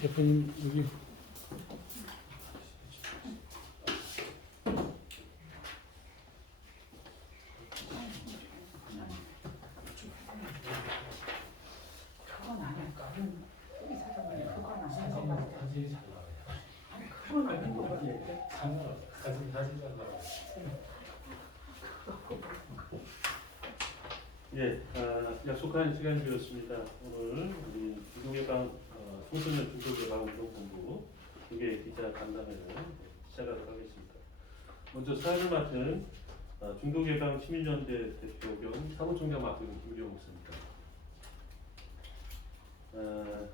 대표님 여기 그건 아닐까? 우리 사장님 그건 아닐까? 사진이 잘 나와요. 그건 아닌 것 같아. 잘 나와요. 사진 잘 나와요. 예, 약속한 시간이 되었습니다. 오늘 우리 중도예방 청소년 중도예방운동본부 중계 기자 간담회를 시작하도록 하겠습니다. 먼저 사회를 맡은 중도예방 시민연대 대표 겸 사무총장 맡고 있는 김기용 목사입니다.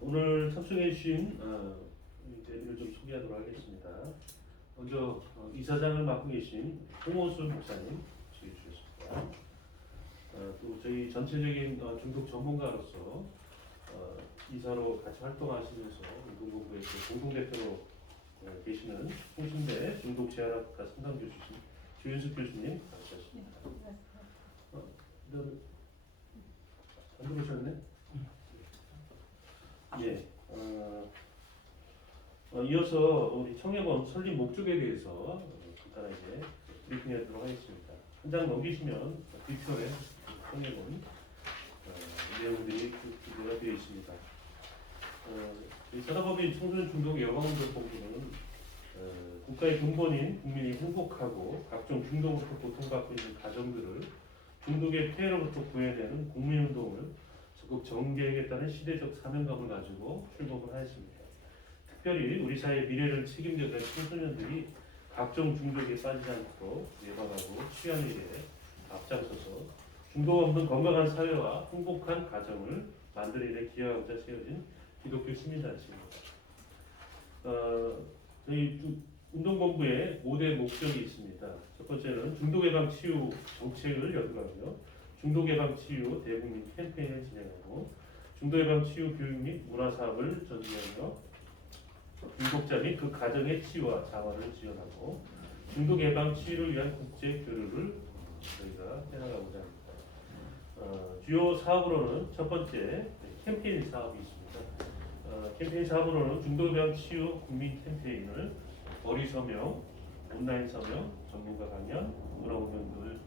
오늘 참석해 주신 이제를 좀 소개하도록 하겠습니다. 먼저 이사장을 맡고 계신 홍호순 목사님 소개해 주셨습니다. 또 저희 전체적인 중독 전문가로서 이사로 같이 활동하시면서 운동본부의 공동대표로 계시는 홍신대 중독재활학과 상담교수신 조윤숙 교수님 나오셨습니다. 안 들어오셨네? 예. 이어서 우리 청해본 설립 목적에 대해서 간단하게 브리핑하도록 하겠습니다. 한 장 넘기시면 뒤편에 청해본 내용들이 기재가 되어 있습니다. 이 사단법인 청소년 중독 예방운동본부는 국가의 근본인 국민이 행복하고 각종 중독으로부터 고통받고 있는 가정들을 중독의 폐해로부터 구해내는 국민운동을 적극 전개하겠다는 시대적 사명감을 가지고 출범을 하였습니다. 특별히 우리 사회의 미래를 책임져야 될 청소년들이 각종 중독에 빠지지 않도록 예방하고 치유하는 일에 앞장서서 중독 없는 건강한 사회와 행복한 가정을 만드는 일에 기여하고자 세워진 기독교 시민단체입니다. 저희 운동본부에 5대 목적이 있습니다. 첫 번째는 중독 예방 치유 정책을 연구하며 중독 예방 치유 대국민 캠페인을 진행하고 중독 예방 치유 교육 및 문화 사업을 전개하며 중독자 및 그 가정의 치유와 자활을 지원하고 중독 예방 치유를 위한 국제 교류를 저희가 해나가고자 합니다. 주요 사업으로는 첫 번째 캠페인 사업이 있습니다. 캠페인 사업으로는 중독 예방 치유 국민 캠페인을 거리 서명, 온라인 서명, 전문가 강연, 문화운동 등을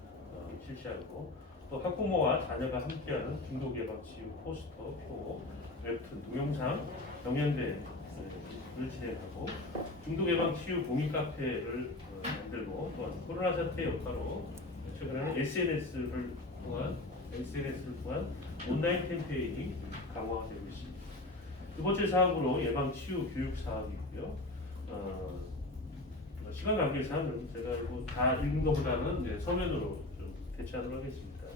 실시하고 또 학부모와 자녀가 함께하는 중독 예방 치유 포스터, 표, 웹툰, 동영상, 경연대회를 진행하고 중독 예방 치유 공익 카페를 만들고 또한 코로나 사태 여파로 최근에는 SNS를 통한 온라인 캠페인이 강화되고 있습니다. 두 번째 사업으로 예방 치유 교육 사업이 있고요. 시간 관계상 제가 이거 다 읽은 것보다는 서면으로 좀 대체하도록 하겠습니다.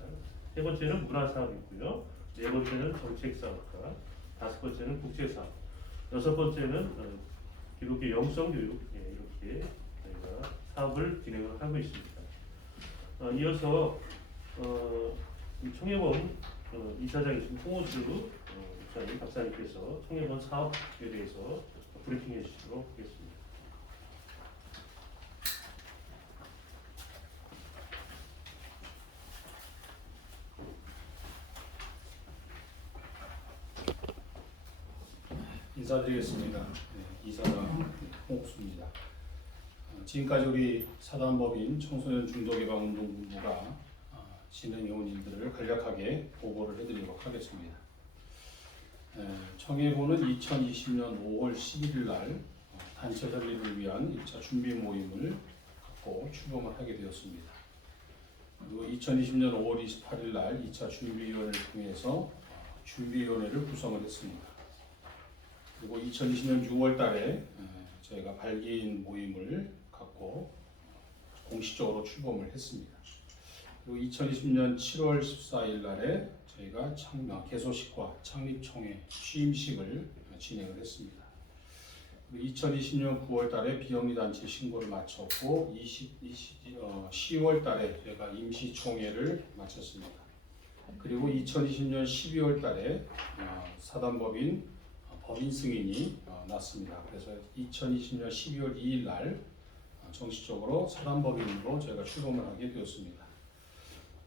세 번째는 문화 사업이 있고요. 네 번째는 정책 사업과 다섯 번째는 국제 사업, 여섯 번째는 기독교 영성 교육 이렇게 저희가 사업을 진행을 하고 있습니다. 이어서 청해본 이사장이신 홍호수 목사님, 박사님께서 청해본 사업에 대해서 브리핑해 주시도록 하겠습니다. 인사드리겠습니다. 이사장 홍옥수입니다. 지금까지 우리 사단법인 청소년 중독예방운동본부가 진행해온 일들을 간략하게 보고를 해드리도록 하겠습니다. 청해본은 2020년 5월 11일 날 단체 설립을 위한 1차 준비 모임을 갖고 출범을 하게 되었습니다. 그리고 2020년 5월 28일 날 2차 준비위원회를 통해서 준비위원회를 구성을 했습니다. 그리고 2020년 6월 달에 저희가 발기인 모임을 갖고 공식적으로 출범을 했습니다. 그리고 2020년 7월 14일 날에 저희가 개소식과 창립총회 취임식을 진행을 했습니다. 그리고 2020년 9월 달에 비영리단체 신고를 마쳤고 10월 달에 저희가 임시총회를 마쳤습니다. 그리고 2020년 12월 달에 사단법인 법인 승인이 났습니다. 그래서 2020년 12월 2일 날 정식적으로 사단법인으로 저희가 출범을 하게 되었습니다.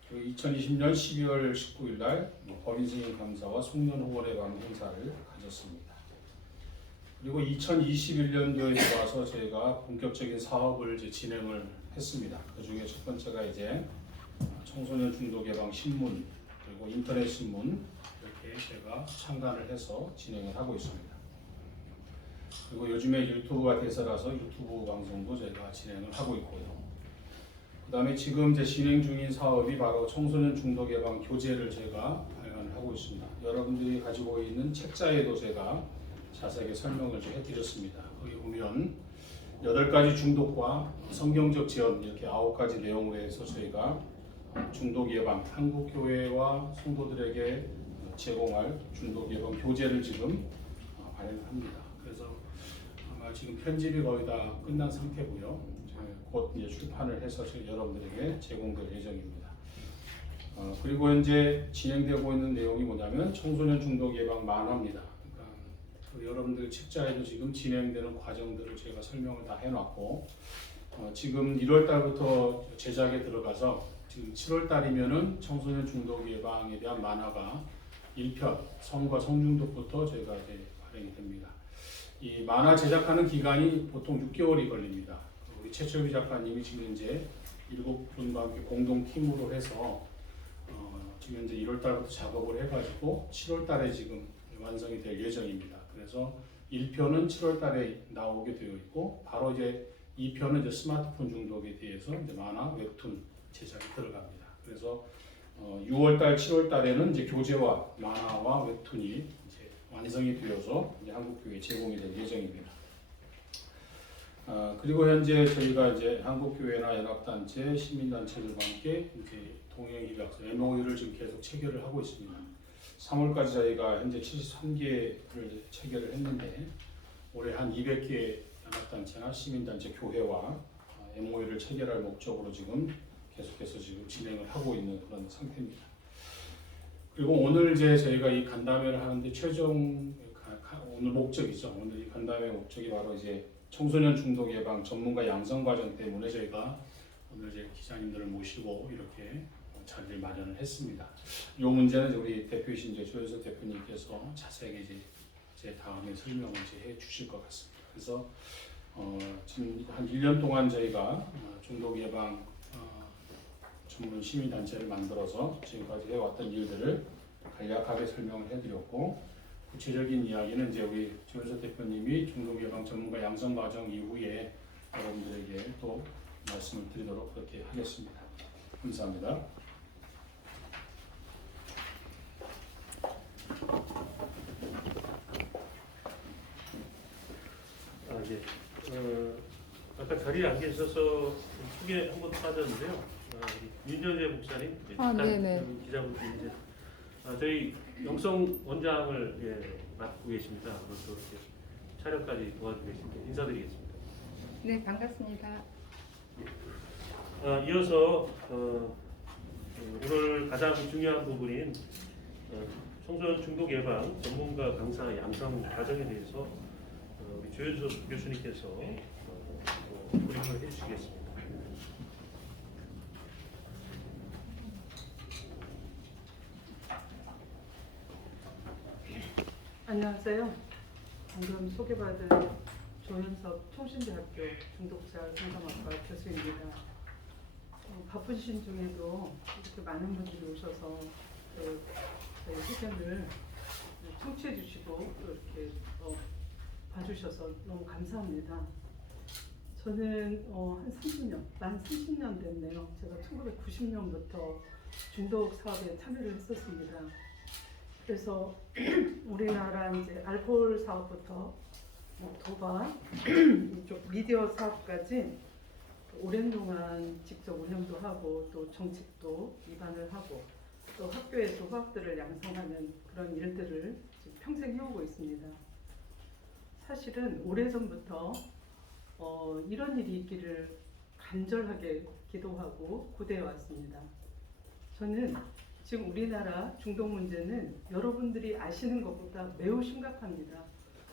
그리고 2020년 12월 19일 날 법인 승인 감사와 송년 후원회 방 행사를 가졌습니다. 그리고 2021년도에 들어와서 저희가 본격적인 사업을 이제 진행을 했습니다. 그 중에 첫 번째가 이제 청소년 중독 예방 신문 그리고 인터넷 신문 이렇게 제가 창단을 해서 진행을 하고 있습니다. 그리고 요즘에 유튜브가 대세라서 유튜브 방송도 제가 진행을 하고 있고요. 그 다음에 지금 이제 진행 중인 사업이 바로 청소년 중독 예방 교재를 제가 발간을 하고 있습니다. 여러분들이 가지고 있는 책자에도 제가 자세하게 설명을 좀 해드렸습니다. 거기 보면 8가지 중독과 성경적 지원 이렇게 9가지 내용으로 해서 저희가 중독 예방 한국교회와 성도들에게 제공할 중독 예방 교재를 지금 발행합니다. 그래서 아마 지금 편집이 거의 다 끝난 상태고요. 곧 이제 출판을 해서 여러분들에게 제공될 예정입니다. 그리고 현재 진행되고 있는 내용이 뭐냐면 청소년 중독 예방 만화입니다. 그러니까 여러분들 책자에도 지금 진행되는 과정들을 제가 설명을 다 해놨고 지금 1월 달부터 제작에 들어가서 지금 7월 달이면은 청소년 중독 예방에 대한 만화가 1편 성과 성중독부터 저희가 이제 발행이 됩니다. 이 만화 제작하는 기간이 보통 6개월이 걸립니다. 우리 최철휘 작가님이 지금 이제 7분과 함께 공동 팀으로 해서 지금 이제 1월 달부터 작업을 해가지고 7월 달에 지금 완성이 될 예정입니다. 그래서 1편은 7월 달에 나오게 되어 있고 바로 이제 2편은 이제 스마트폰 중독에 대해서 이제 만화 웹툰 제작이 들어갑니다. 그래서 6월 달, 7월 달에는 이제 교재와 만화와 웹툰이 이제 완성이 되어서 이제 한국교회에 제공이 될 예정입니다. 그리고 현재 저희가 이제 한국교회나 연합단체, 시민단체들과 함께 이제 동행협약서 MOU를 지금 계속 체결을 하고 있습니다. 3월까지 저희가 현재 73개를 체결을 했는데 올해 한 200개 연합단체나 시민단체, 교회와 MOU를 체결할 목적으로 지금 계속해서 지금 진행을 하고 있는 그런 상태입니다. 그리고 오늘 이제 저희가 이 간담회를 하는데 최종 오늘 목적이죠. 오늘 이 간담회 목적이 바로 이제 청소년 중독 예방 전문가 양성 과정 때문에 저희가 오늘 이제 기자님들을 모시고 이렇게 자리를 마련을 했습니다. 이 문제는 우리 대표이신 이제 조현석 대표님께서 자세하게 이제 제 다음에 설명을 이제 해 주실 것 같습니다. 그래서 지금 한 1년 동안 저희가 중독 예방 전문 시민단체를 만들어서 지금까지 해왔던 일들을 간략하게 설명을 해드렸고 구체적인 이야기는 이제 우리 조현석 대표님이 중독 예방 전문가 양성 과정 이후에 여러분들에게 또 말씀을 드리도록 그렇게 하겠습니다. 감사합니다. 예. 아까 자리에 안 계셔서 소개 한번 빠졌는데요. 윤전재 목사님, 네네. 기자분들 이제 저희 영성 원장을 맡고 계십니다. 오늘 또 이렇게 촬영까지 도와주고 계십니다. 인사드리겠습니다. 네, 반갑습니다. 이어서 오늘 가장 중요한 부분인 청소년 중독 예방 전문가 강사 양성 과정에 대해서 우리 조현석 교수님께서 브리핑을 해주시겠습니다. 안녕하세요. 방금 소개받은 조현석 총신대학교 중독자 상담학과 교수입니다. 바쁘신 중에도 이렇게 많은 분들이 오셔서 저희 의견을 청취해 주시고 또 이렇게 봐주셔서 너무 감사합니다. 저는 한 30년, 만 30년 됐네요. 제가 1990년부터 중독 사업에 참여를 했었습니다. 그래서 우리나라 이제 알코올 사업부터 도박, 이쪽 미디어 사업까지 오랜 동안 직접 운영도 하고 또 정책도 입안을 하고 또 학교에서 후학들을 양성하는 그런 일들을 지금 평생 해오고 있습니다. 사실은 오래전부터 이런 일이 있기를 간절하게 기도하고 구대해 왔습니다. 저는 지금 우리나라 중독 문제는 여러분들이 아시는 것보다 매우 심각합니다.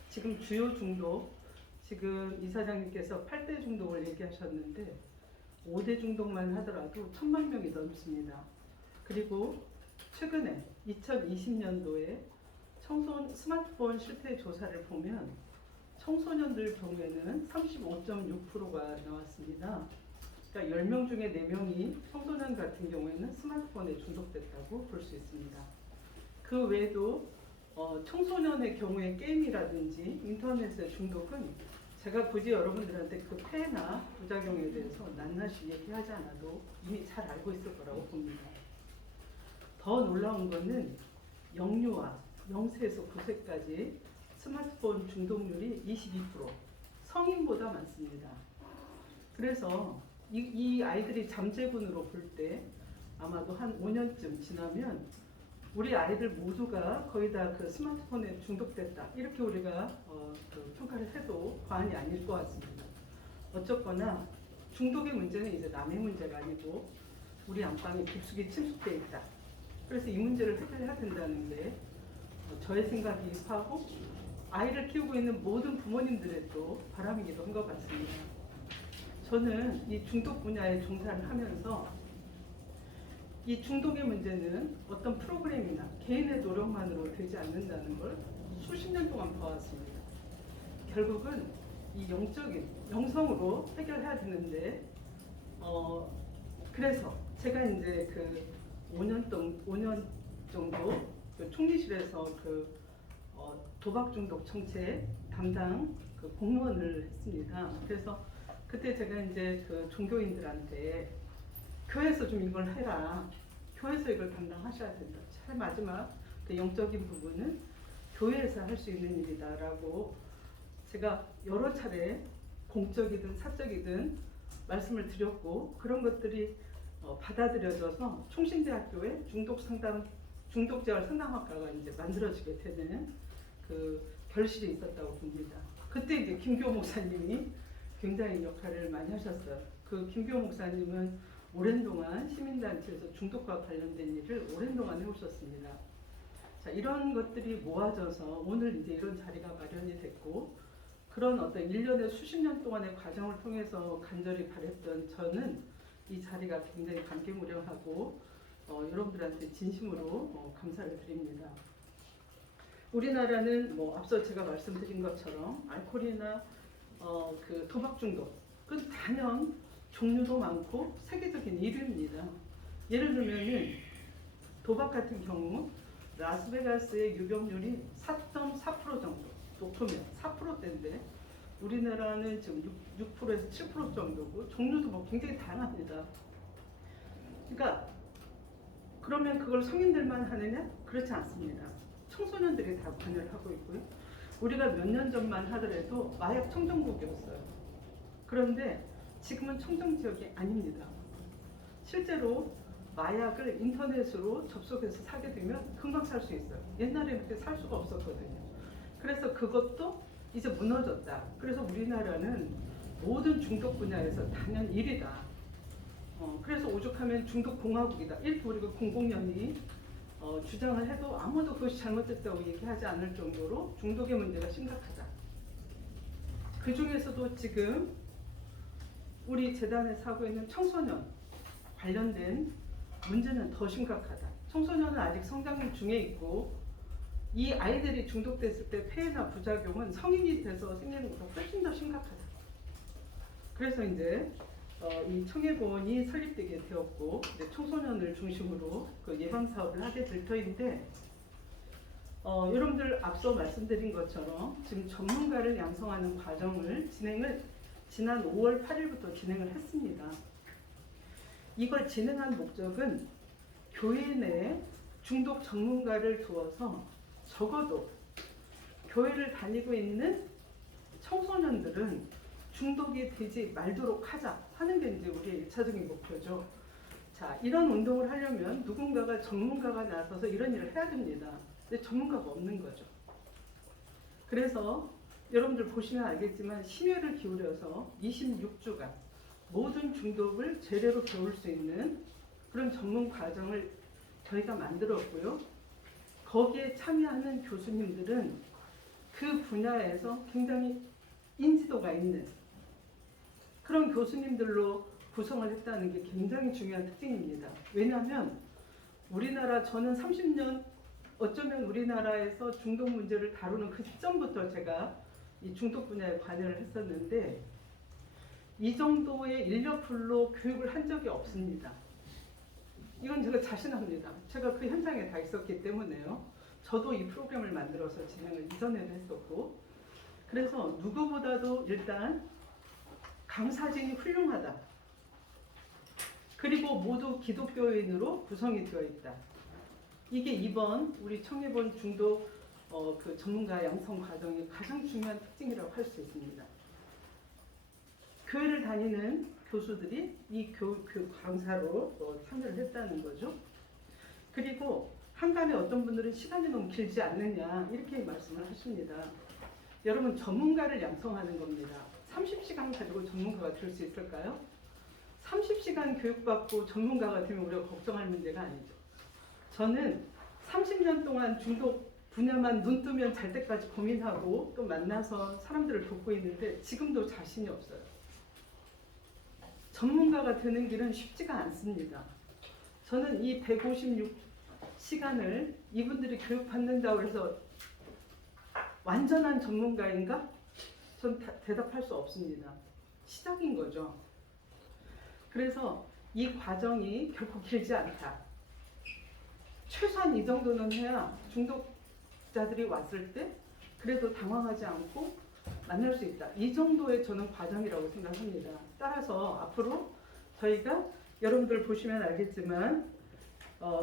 지금 주요 중독, 지금 이사장님께서 8대 중독을 얘기하셨는데 5대 중독만 하더라도 1000만 명이 넘습니다. 그리고 최근에 2020년도에 스마트폰 실태 조사를 보면 청소년들 경우에는 35.6%가 나왔습니다. 그러니까 10명 중에 4명이 청소년 같은 경우에는 스마트폰에 중독됐다고 볼 수 있습니다. 그 외에도 청소년의 경우에 게임이라든지 인터넷의 중독은 제가 굳이 여러분들한테 그 폐해나 부작용에 대해서 낱낱이 얘기하지 않아도 이미 잘 알고 있을 거라고 봅니다. 더 놀라운 것은 영유아 0세에서 9세까지 스마트폰 중독률이 22%, 성인보다 많습니다. 그래서 이 아이들이 잠재군으로 볼 때 아마도 한 5년쯤 지나면 우리 아이들 모두가 거의 다 그 스마트폰에 중독됐다, 이렇게 우리가 그 평가를 해도 과언이 아닐 것 같습니다. 어쨌거나 중독의 문제는 이제 남의 문제가 아니고 우리 안방에 깊숙이 침숙되어 있다. 그래서 이 문제를 해결해야 된다는 게 저의 생각이고 아이를 키우고 있는 모든 부모님들의 또 바람이기도 한 것 같습니다. 저는 이 중독 분야에 종사를 하면서 이 중독의 문제는 어떤 프로그램이나 개인의 노력만으로 되지 않는다는 걸 수십 년 동안 봐왔습니다. 결국은 이 영적인 영성으로 해결해야 되는데 그래서 제가 이제 그 5년 정도 그 총리실에서 그 도박 중독 정책 담당 그 공무원을 했습니다. 그래서 그때 제가 이제 그 종교인들한테 교회에서 좀 이걸 해라, 교회에서 이걸 담당하셔야 된다. 제일 마지막 그 영적인 부분은 교회에서 할 수 있는 일이다라고 제가 여러 차례 공적이든 사적이든 말씀을 드렸고, 그런 것들이 받아들여져서 총신대학교에 중독재활 상담학과가 이제 만들어지게 되는 그 결실이 있었다고 봅니다. 그때 이제 김교 목사님이 굉장히 역할을 많이 하셨어요. 그 김교 목사님은 오랜 동안 시민단체에서 중독과 관련된 일을 오랜 동안 해오셨습니다. 자, 이런 것들이 모아져서 오늘 이제 이런 자리가 마련이 됐고, 그런 어떤 일련의 수십 년 동안의 과정을 통해서 간절히 바랬던 저는 이 자리가 굉장히 감개무량하고 여러분들한테 진심으로 감사를 드립니다. 우리나라는 뭐 앞서 제가 말씀드린 것처럼 알코올이나 그 도박 중독은 단연 종류도 많고 세계적인 1위입니다. 예를 들면은 도박 같은 경우 라스베가스의 유병률이 4.4% 정도, 높으면 4%대인데 우리나라는 지금 6%에서 7% 정도고 종류도 뭐 굉장히 다양합니다. 그러니까 그러면 그걸 성인들만 하느냐? 그렇지 않습니다. 청소년들이 다 관여를 하고 있고요. 우리가 몇 년 전만 하더라도 마약 청정국이었어요. 그런데 지금은 청정지역이 아닙니다. 실제로 마약을 인터넷으로 접속해서 사게 되면 금방 살 수 있어요. 옛날에 그렇게 살 수가 없었거든요. 그래서 그것도 이제 무너졌다. 그래서 우리나라는 모든 중독 분야에서 단연 1위다. 그래서 오죽하면 중독공화국이다. 이렇게 우리가 공공연히 주장을 해도 아무도 그것이 잘못됐다고 얘기하지 않을 정도로 중독의 문제가 심각하다. 그 중에서도 지금 우리 재단에서 하고 있는 청소년 관련된 문제는 더 심각하다. 청소년은 아직 성장 중에 있고 이 아이들이 중독됐을 때 폐해나 부작용은 성인이 돼서 생기는 것보다 훨씬 더 심각하다. 그래서 이제 이 청해본이 설립되게 되었고 이제 청소년을 중심으로 그 예방 사업을 하게 될 터인데 여러분들 앞서 말씀드린 것처럼 지금 전문가를 양성하는 과정을 지난 5월 8일부터 진행을 했습니다. 이걸 진행한 목적은 교회 내에 중독 전문가를 두어서 적어도 교회를 다니고 있는 청소년들은 중독이 되지 말도록 하자 하는 게 이제 우리의 1차적인 목표죠. 자, 이런 운동을 하려면 누군가가 전문가가 나서서 이런 일을 해야 됩니다. 근데 전문가가 없는 거죠. 그래서 여러분들 보시면 알겠지만 심혈을 기울여서 26주간 모든 중독을 제대로 배울 수 있는 그런 전문 과정을 저희가 만들었고요. 거기에 참여하는 교수님들은 그 분야에서 굉장히 인지도가 있는 그런 교수님들로 구성을 했다는 게 굉장히 중요한 특징입니다. 왜냐하면 저는 30년 어쩌면 우리나라에서 중독 문제를 다루는 그 시점부터 제가 이 중독 분야에 관여를 했었는데 이 정도의 인력풀로 교육을 한 적이 없습니다. 이건 제가 자신합니다. 제가 그 현장에 다 있었기 때문에요. 저도 이 프로그램을 만들어서 진행을 이전에도 했었고, 그래서 누구보다도 일단 강사진이 훌륭하다. 그리고 모두 기독교인으로 구성이 되어 있다. 이게 이번 우리 청해본 중독 그 전문가 양성 과정의 가장 중요한 특징이라고 할 수 있습니다. 교회를 다니는 교수들이 이 강사로 참여를 했다는 거죠. 그리고 한간에 어떤 분들은 시간이 너무 길지 않느냐 이렇게 말씀을 하십니다. 여러분 전문가를 양성하는 겁니다. 30시간 가지고 전문가가 될 수 있을까요? 30시간 교육받고 전문가가 되면 우리가 걱정할 문제가 아니죠. 저는 30년 동안 중독 분야만 눈 뜨면 잘 때까지 고민하고 또 만나서 사람들을 돕고 있는데 지금도 자신이 없어요. 전문가가 되는 길은 쉽지가 않습니다. 저는 이 156시간을 이분들이 교육받는다고 해서 완전한 전문가인가? 전 대답할 수 없습니다. 시작인 거죠. 그래서 이 과정이 결코 길지 않다. 최소한 이 정도는 해야 중독자들이 왔을 때 그래도 당황하지 않고 만날 수 있다. 이 정도의 저는 과정이라고 생각합니다. 따라서 앞으로 저희가 여러분들 보시면 알겠지만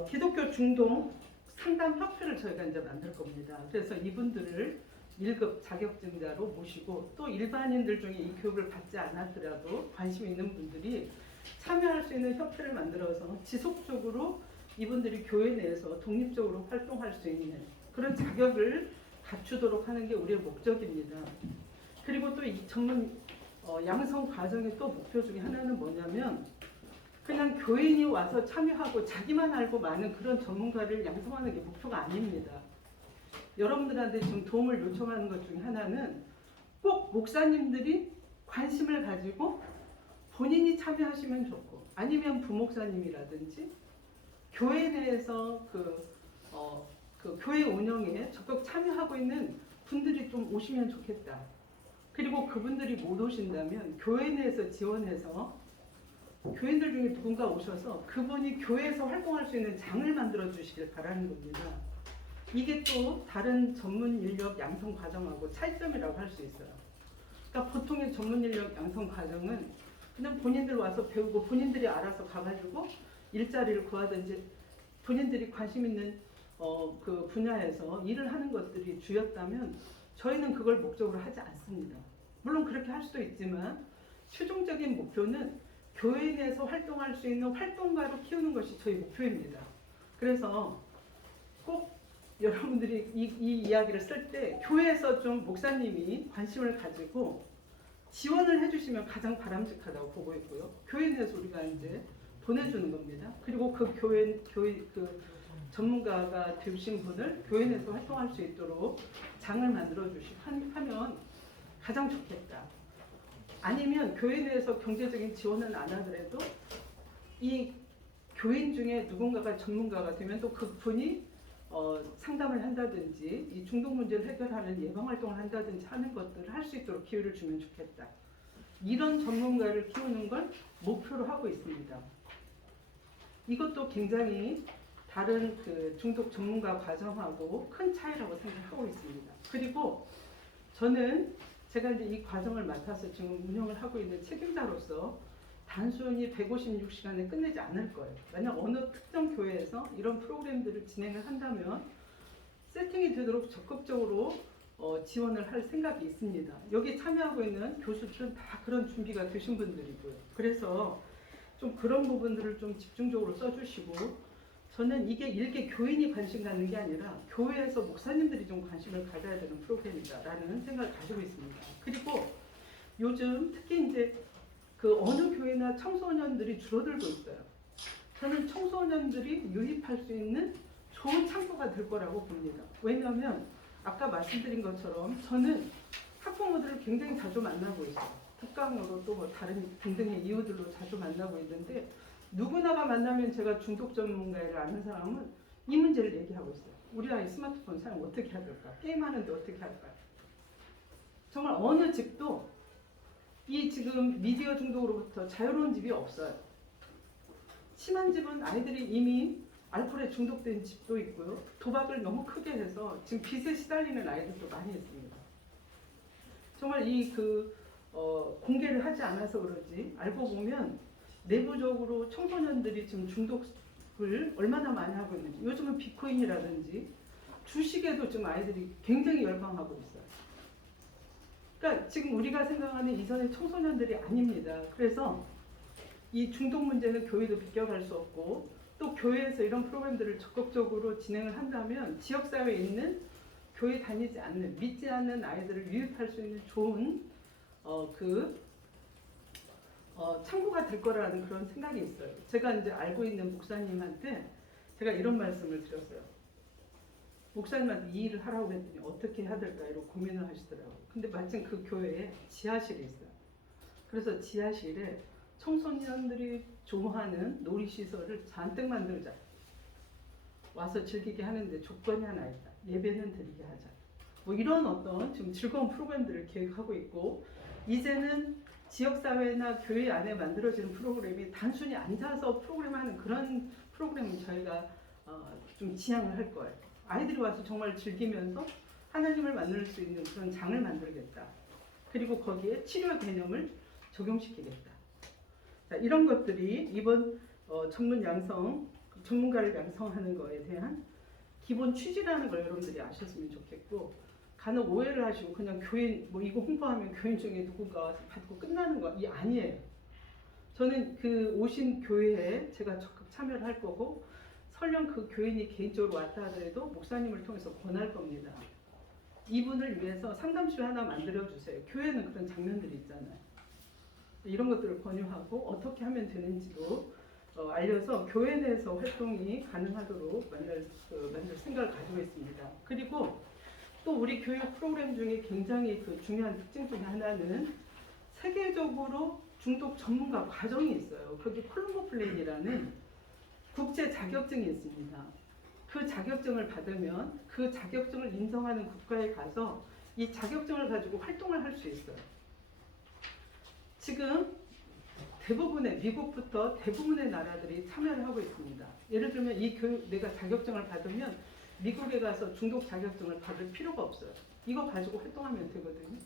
기독교 중독 상담 협회를 저희가 이제 만들 겁니다. 그래서 이분들을 1급 자격증자로 모시고 또 일반인들 중에 이 교육을 받지 않았더라도 관심 있는 분들이 참여할 수 있는 협회를 만들어서 지속적으로 이분들이 교회 내에서 독립적으로 활동할 수 있는 그런 자격을 갖추도록 하는 게 우리의 목적입니다. 그리고 또 이 전문 양성 과정의 또 목표 중에 하나는 뭐냐면 그냥 교인이 와서 참여하고 자기만 알고 많은 그런 전문가를 양성하는 게 목표가 아닙니다. 여러분들한테 지금 도움을 요청하는 것 중에 하나는 꼭 목사님들이 관심을 가지고 본인이 참여하시면 좋고 아니면 부목사님이라든지 교회 내에서 그 교회 운영에 적극 참여하고 있는 분들이 좀 오시면 좋겠다. 그리고 그분들이 못 오신다면 교회 내에서 지원해서 교인들 중에 누군가 오셔서 그분이 교회에서 활동할 수 있는 장을 만들어 주시길 바라는 겁니다. 이게 또 다른 전문 인력 양성 과정하고 차이점이라고 할 수 있어요. 그러니까 보통의 전문 인력 양성 과정은 그냥 본인들 와서 배우고 본인들이 알아서 가가지고 일자리를 구하든지 본인들이 관심 있는 그 분야에서 일을 하는 것들이 주였다면 저희는 그걸 목적으로 하지 않습니다. 물론 그렇게 할 수도 있지만 최종적인 목표는 교회 내에서 활동할 수 있는 활동가로 키우는 것이 저희 목표입니다. 그래서 꼭 여러분들이 이 이야기를 쓸 때 교회에서 좀 목사님이 관심을 가지고 지원을 해주시면 가장 바람직하다고 보고 있고요. 교회 내에서 우리가 이제 보내주는 겁니다. 그리고 그 교회 그 전문가가 되신 분을 교회 내에서 활동할 수 있도록 장을 만들어 주시고 하면 가장 좋겠다. 아니면 교회 내에서 경제적인 지원은 안 하더라도 이 교인 중에 누군가가 전문가가 되면 또 그분이 상담을 한다든지 이 중독 문제를 해결하는 예방 활동을 한다든지 하는 것들을 할 수 있도록 기회를 주면 좋겠다. 이런 전문가를 키우는 걸 목표로 하고 있습니다. 이것도 굉장히 다른 그 중독 전문가 과정하고 큰 차이라고 생각하고 있습니다. 그리고 저는 제가 이제 이 과정을 맡아서 지금 운영을 하고 있는 책임자로서 단순히 156시간에 끝내지 않을 거예요. 만약 어느 특정 교회에서 이런 프로그램들을 진행을 한다면 세팅이 되도록 적극적으로 지원을 할 생각이 있습니다. 여기 참여하고 있는 교수들은 다 그런 준비가 되신 분들이고요. 그래서 좀 그런 부분들을 좀 집중적으로 써주시고 저는 이게 일개 교인이 관심 갖는 게 아니라 교회에서 목사님들이 좀 관심을 가져야 되는 프로그램이다라는 생각을 가지고 있습니다. 그리고 요즘 특히 이제 그 어느 교회나 청소년들이 줄어들고 있어요. 저는 청소년들이 유입할 수 있는 좋은 창구가 될 거라고 봅니다. 왜냐하면 아까 말씀드린 것처럼 저는 학부모들을 굉장히 자주 만나고 있어요. 특강으로 또 뭐 다른 등등의 이유들로 자주 만나고 있는데 누구나가 만나면 제가 중독 전문가를 아는 사람은 이 문제를 얘기하고 있어요. 우리 아이 스마트폰 사용 어떻게 해야 될까? 게임하는데 어떻게 할까? 정말 어느 집도 이 지금 미디어 중독으로부터 자유로운 집이 없어요. 심한 집은 아이들이 이미 알코올에 중독된 집도 있고요. 도박을 너무 크게 해서 지금 빚에 시달리는 아이들도 많이 있습니다. 정말 공개를 하지 않아서 그러지 알고 보면 내부적으로 청소년들이 지금 중독을 얼마나 많이 하고 있는지, 요즘은 비트코인이라든지 주식에도 지금 아이들이 굉장히 열광하고 있어요. 그러니까 지금 우리가 생각하는 이전의 청소년들이 아닙니다. 그래서 이 중독 문제는 교회도 비껴갈 수 없고, 또 교회에서 이런 프로그램들을 적극적으로 진행을 한다면 지역사회에 있는 교회 다니지 않는, 믿지 않는 아이들을 유입할 수 있는 좋은 창구가 될 거라는 그런 생각이 있어요. 제가 이제 알고 있는 목사님한테 제가 이런 말씀을 드렸어요. 목사님한테 이 일을 하라고 했더니 어떻게 해야 될까 이러고 고민을 하시더라고요. 근데 마침 그 교회에 지하실이 있어요. 그래서 지하실에 청소년들이 좋아하는 놀이시설을 잔뜩 만들자. 와서 즐기게 하는데 조건이 하나 있다. 예배는 드리게 하자. 뭐 이런 어떤 지금 즐거운 프로그램들을 계획하고 있고, 이제는 지역사회나 교회 안에 만들어지는 프로그램이 단순히 앉아서 프로그램하는 그런 프로그램을 저희가 좀 지향을 할 거예요. 아이들이 와서 정말 즐기면서 하나님을 만날 수 있는 그런 장을 만들겠다. 그리고 거기에 치료 개념을 적용시키겠다. 자, 이런 것들이 이번 전문가를 양성하는 거에 대한 기본 취지라는 걸 여러분들이 아셨으면 좋겠고, 간혹 오해를 하시고 그냥 교인 뭐 이거 홍보하면 교인 중에 누군가 와서 받고 끝나는 거 이 아니에요. 저는 그 오신 교회에 제가 적극 참여를 할 거고, 설령 그 교인이 개인적으로 왔다 하더라도 목사님을 통해서 권할 겁니다. 이분을 위해서 상담실 하나 만들어 주세요. 교회는 그런 장면들이 있잖아요. 이런 것들을 권유하고 어떻게 하면 되는지도 알려서 교회 내에서 활동이 가능하도록 만들 생각을 가지고 있습니다. 그리고 또 우리 교육 프로그램 중에 굉장히 중요한 특징 중에 하나는 세계적으로 중독 전문가 과정이 있어요. 거기 콜롬보 플랜이라는 국제 자격증이 있습니다. 그 자격증을 받으면 그 자격증을 인정하는 국가에 가서 이 자격증을 가지고 활동을 할 수 있어요. 지금 대부분의 미국부터 대부분의 나라들이 참여를 하고 있습니다. 예를 들면 이 교육 내가 자격증을 받으면 미국에 가서 중독 자격증을 받을 필요가 없어요. 이거 가지고 활동하면 되거든요.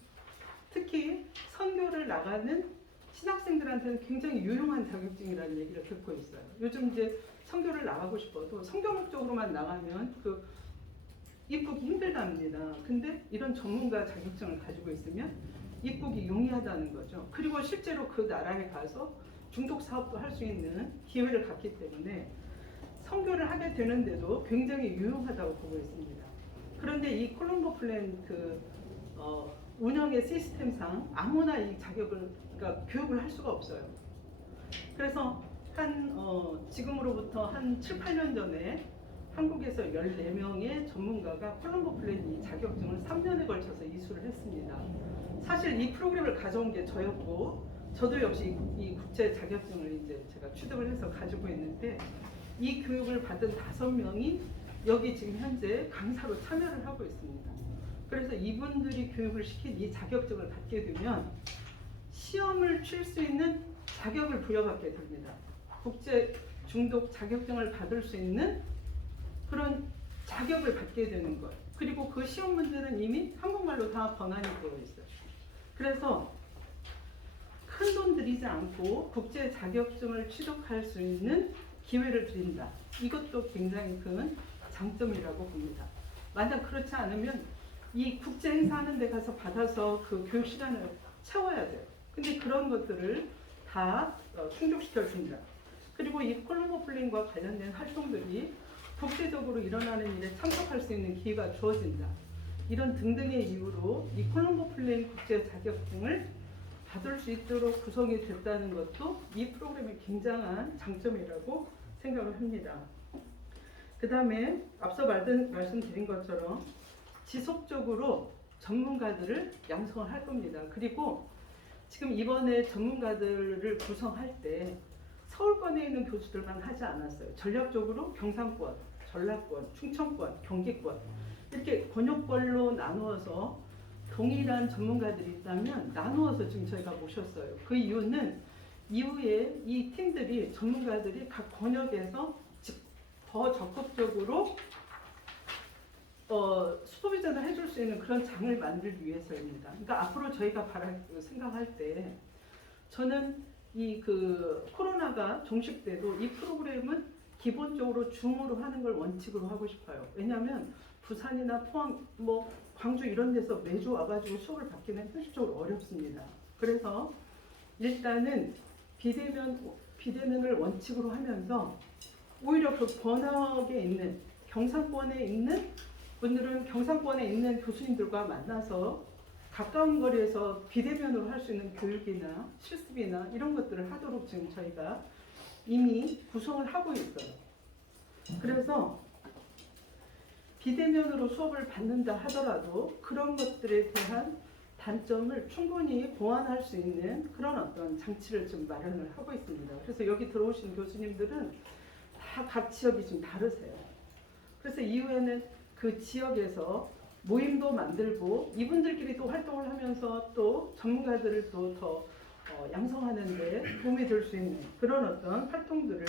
특히 선교를 나가는 신학생들한테는 굉장히 유용한 자격증이라는 얘기를 듣고 있어요. 요즘 이제 선교를 나가고 싶어도 선교 목적으로만 나가면 입국이 힘들답니다. 근데 이런 전문가 자격증을 가지고 있으면 입국이 용이하다는 거죠. 그리고 실제로 그 나라에 가서 중독 사업도 할 수 있는 기회를 갖기 때문에 선교를 하게 되는데도 굉장히 유용하다고 보고 있습니다. 그런데 이 콜롬보 플랜 운영의 시스템상 아무나 이 그러니까 교육을 할 수가 없어요. 그래서 지금으로부터 한 7, 8년 전에 한국에서 14명의 전문가가 콜롬보 플랜 이 자격증을 3년에 걸쳐서 이수를 했습니다. 사실 이 프로그램을 가져온 게 저였고, 저도 역시 이 국제 자격증을 이제 제가 취득을 해서 가지고 있는데, 이 교육을 받은 5명이 여기 지금 현재 강사로 참여를 하고 있습니다. 그래서 이분들이 교육을 시킨 이 자격증을 갖게 되면 시험을 칠 수 있는 자격을 부여받게 됩니다. 국제 중독 자격증을 받을 수 있는 그런 자격을 받게 되는 것. 그리고 그 시험 문제는 이미 한국말로 다 번안이 되어 있어요. 그래서 큰 돈 들이지 않고 국제 자격증을 취득할 수 있는 기회를 드린다. 이것도 굉장히 큰 장점이라고 봅니다. 만약 그렇지 않으면 이 국제 행사하는 데 가서 받아서 그 교육 시간을 채워야 돼요. 근데 그런 것들을 다 충족시켜준다. 그리고 이 콜롬보 플랜과 관련된 활동들이 국제적으로 일어나는 일에 참석할 수 있는 기회가 주어진다. 이런 등등의 이유로 이 콜롬보 플랜 국제 자격증을 받을 수 있도록 구성이 됐다는 것도 이 프로그램의 굉장한 장점이라고 생각을 합니다. 그 다음에 앞서 말씀드린 것처럼 지속적으로 전문가들을 양성을 할 겁니다. 그리고 지금 이번에 전문가들을 구성할 때 서울권에 있는 교수들만 하지 않았어요. 전략적으로 경상권, 전라권, 충청권, 경기권 이렇게 권역별로 나누어서 동일한 전문가들이 있다면 나누어서 지금 저희가 모셨어요. 그 이유는 이후에 이 팀들이 전문가들이 각 권역에서 더 적극적으로 슈퍼비전을 해줄 수 있는 그런 장을 만들기 위해서입니다. 그러니까 앞으로 저희가 생각할 때 저는 이 그 코로나가 종식돼도 이 프로그램은 기본적으로 줌으로 하는 걸 원칙으로 하고 싶어요. 왜냐하면 부산이나 포항, 뭐 광주 이런 데서 매주 와가지고 수업을 받기는 현실적으로 어렵습니다. 그래서 일단은 비대면을 원칙으로 하면서 오히려 그 번역에 있는 경상권에 있는 분들은 경상권에 있는 교수님들과 만나서 가까운 거리에서 비대면으로 할 수 있는 교육이나 실습이나 이런 것들을 하도록 지금 저희가 이미 구성을 하고 있어요. 그래서 비대면으로 수업을 받는다 하더라도 그런 것들에 대한 단점을 충분히 보완할 수 있는 그런 어떤 장치를 좀 마련을 하고 있습니다. 그래서 여기 들어오신 교수님들은 다 각 지역이 좀 다르세요. 그래서 이후에는 그 지역에서 모임도 만들고 이분들끼리 또 활동을 하면서 또 전문가들을 또 더 양성하는 데 도움이 될 수 있는 그런 어떤 활동들을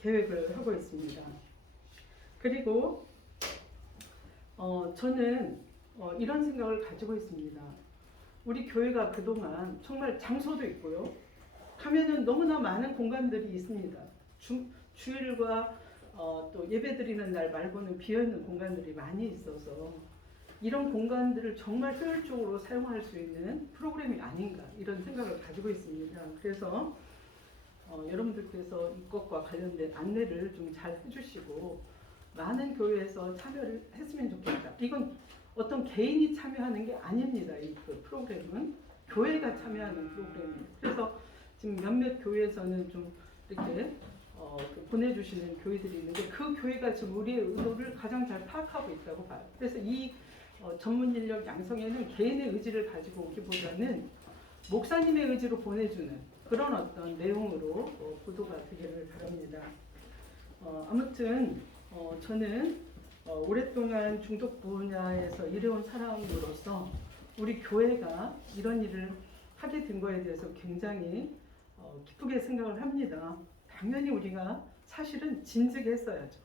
계획을 하고 있습니다. 그리고 저는 이런 생각을 가지고 있습니다. 우리 교회가 그동안 정말 장소도 있고요. 가면은 너무나 많은 공간들이 있습니다. 주일과 또 예배드리는 날 말고는 비어있는 공간들이 많이 있어서 이런 공간들을 정말 효율적으로 사용할 수 있는 프로그램이 아닌가 이런 생각을 가지고 있습니다. 그래서 여러분들께서 이것과 관련된 안내를 좀 잘 해주시고 많은 교회에서 참여를 했으면 좋겠다. 이건 어떤 개인이 참여하는 게 아닙니다. 이 그 프로그램은 교회가 참여하는 프로그램입니다. 그래서 지금 몇몇 교회에서는 좀 이렇게 보내주시는 교회들이 있는데 그 교회가 지금 우리의 의도를 가장 잘 파악하고 있다고 봐요. 그래서 이 전문 인력 양성에는 개인의 의지를 가지고 오기보다는 목사님의 의지로 보내주는 그런 어떤 내용으로 보도가 되기를 바랍니다. 아무튼 저는 오랫동안 중독 분야에서 일해온 사람으로서 우리 교회가 이런 일을 하게 된 거에 대해서 굉장히 기쁘게 생각을 합니다. 당연히 우리가 사실은 진즉했어야죠.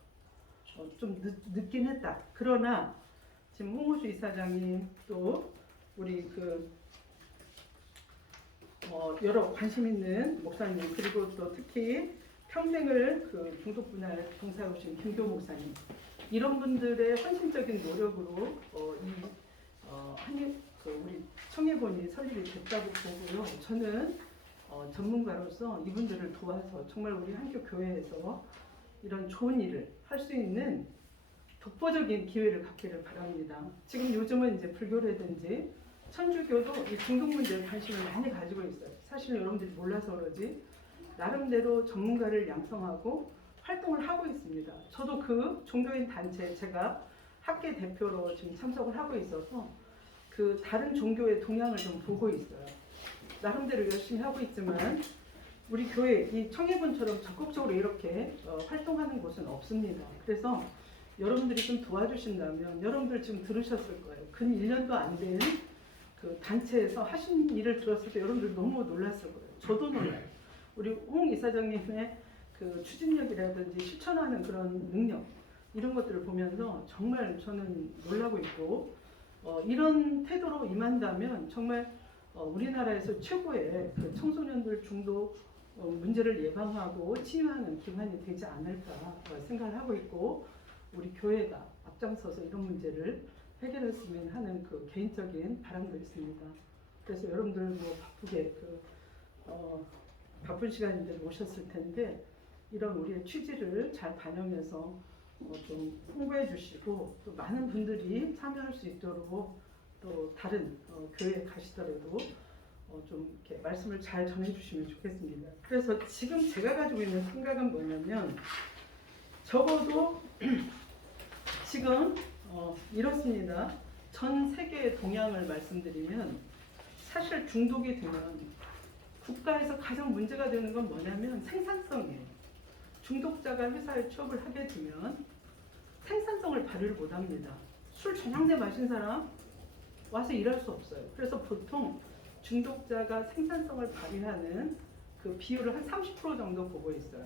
좀 늦긴 했다. 그러나 지금 홍호주 이사장님 또 우리 여러 관심 있는 목사님 그리고 또 특히 평생을 그 중독 분야에 봉사해 오신 김교 목사님 이런 분들의 헌신적인 노력으로 우리 청해본이 설립이 됐다고 보고요. 저는 전문가로서 이분들을 도와서 정말 우리 한교 교회에서 이런 좋은 일을 할 수 있는 독보적인 기회를 갖기를 바랍니다. 지금 요즘은 이제 불교라든지 천주교도 이 중독 문제에 관심을 많이 가지고 있어요. 사실 여러분들이 몰라서 그러지 나름대로 전문가를 양성하고 활동을 하고 있습니다. 저도 그 종교인 단체에 제가 학계 대표로 지금 참석을 하고 있어서 그 다른 종교의 동향을 좀 보고 있어요. 나름대로 열심히 하고 있지만 우리 교회 이 청해본처럼 적극적으로 이렇게 활동하는 곳은 없습니다. 그래서 여러분들이 좀 도와주신다면 여러분들 지금 들으셨을 거예요. 근 1년도 안 된 그 단체에서 하신 일을 들었을 때 여러분들 너무 놀랐을 거예요. 저도 놀라요. 우리 홍 이사장님의 그 추진력이라든지 실천하는 그런 능력 이런 것들을 보면서 정말 저는 놀라고 있고 이런 태도로 임한다면 정말 우리나라에서 최고의 그 청소년들 중독 문제를 예방하고 치유하는 기관이 되지 않을까 생각을 하고 있고 우리 교회가 앞장서서 이런 문제를 해결했으면 하는 그 개인적인 바람도 있습니다. 그래서 여러분들 뭐 바쁘게 바쁜 시간인데 오셨을 텐데 이런 우리의 취지를 잘 반영해서 좀 홍보해 주시고 또 많은 분들이 참여할 수 있도록 또 다른 교회에 가시더라도 좀 이렇게 말씀을 잘 전해주시면 좋겠습니다. 그래서 지금 제가 가지고 있는 생각은 뭐냐면 적어도 지금 이렇습니다. 전 세계의 동향을 말씀드리면 사실 중독이 되면 국가에서 가장 문제가 되는 건 뭐냐면 생산성이에요. 중독자가 회사에 취업을 하게 되면 생산성을 발휘를 못합니다. 술 전향제 마신 사람 와서 일할 수 없어요. 그래서 보통 중독자가 생산성을 발휘하는 그 비율을 한 30% 정도 보고 있어요.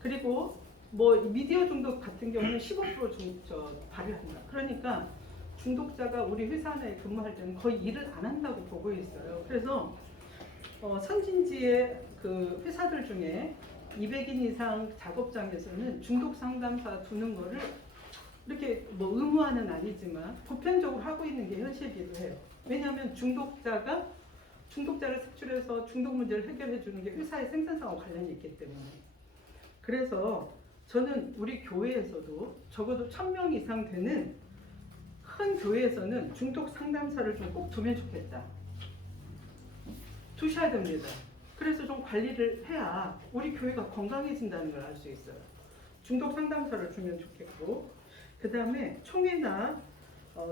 그리고 뭐 미디어 중독 같은 경우는 15% 발휘한다. 그러니까 중독자가 우리 회사 내에 근무할 때는 거의 일을 안 한다고 보고 있어요. 그래서 선진지의 그 회사들 중에 200인 이상 작업장에서는 중독 상담사 두는 거를 이렇게 뭐 의무화는 아니지만 보편적으로 하고 있는 게 현실이기도 해요. 왜냐하면 중독자를 색출해서 중독 문제를 해결해 주는 게 회사의 생산성과 관련이 있기 때문에. 그래서 저는 우리 교회에서도 적어도 1000명 이상 되는 큰 교회에서는 중독 상담사를 좀 꼭 두면 좋겠다. 두셔야 됩니다. 그래서 좀 관리를 해야 우리 교회가 건강해진다는 걸 알 수 있어요. 중독 상담사를 주면 좋겠고, 그 다음에 총회나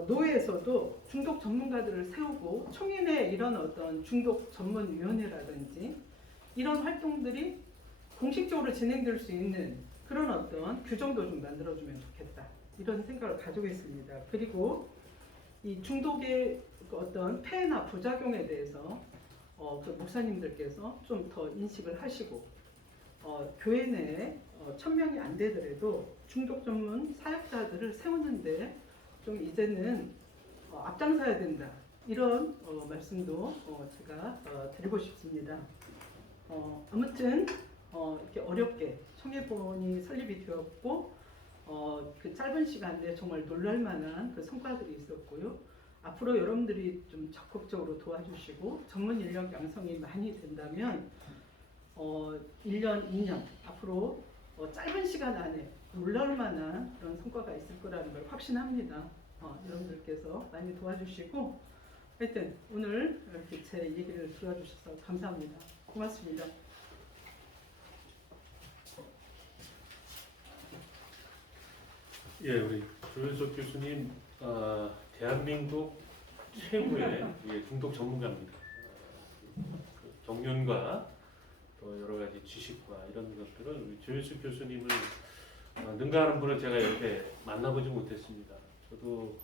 노회에서도 중독 전문가들을 세우고 총회 내 이런 어떤 중독 전문위원회라든지 이런 활동들이 공식적으로 진행될 수 있는 그런 어떤 규정도 좀 만들어주면 좋겠다. 이런 생각을 가지고 있습니다. 그리고 이 중독의 어떤 폐해나 부작용에 대해서 그 목사님들께서 좀 더 인식을 하시고 교회 내에 1000명이 안 되더라도 중독 전문 사역자들을 세우는데 좀 이제는 앞장서야 된다. 이런 말씀도 제가 드리고 싶습니다. 아무튼 이렇게 어렵게 청해본이 설립이 되었고 그 짧은 시간 내에 정말 놀랄만한 그 성과들이 있었고요. 앞으로 여러분들이 좀 적극적으로 도와주시고 전문 인력 양성이 많이 된다면 1년, 2년 앞으로 짧은 시간 안에 놀랄만한 그런 성과가 있을 거라는 걸 확신합니다. 여러분들께서 많이 도와주시고 하여튼 오늘 이렇게 제 얘기를 들어주셔서 감사합니다. 고맙습니다. 예, 우리 조윤석 교수님 대한민국 최고의 중독 전문가입니다. 그 경륜과 또 여러 가지 지식과 이런 것들은 우리 조윤석 교수님을 능가하는 분을 제가 이렇게 만나보지 못했습니다. 저도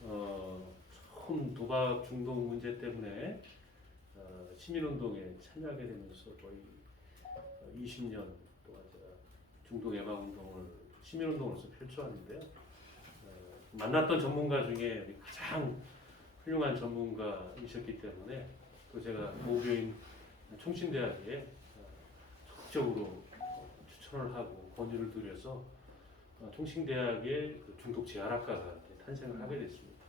처음 도박 중독 문제 때문에 시민운동에 참여하게 되면서 거의 20년 동안 제가 중독 예방 운동을 시민운동으로서 펼쳐왔는데요. 만났던 전문가 중에 가장 훌륭한 전문가이셨기 때문에 또 제가 모교인 총신대학에 적극적으로 추천을 하고 권유를 드려서 총신대학의 중독 재활학과가 탄생을 하게 됐습니다.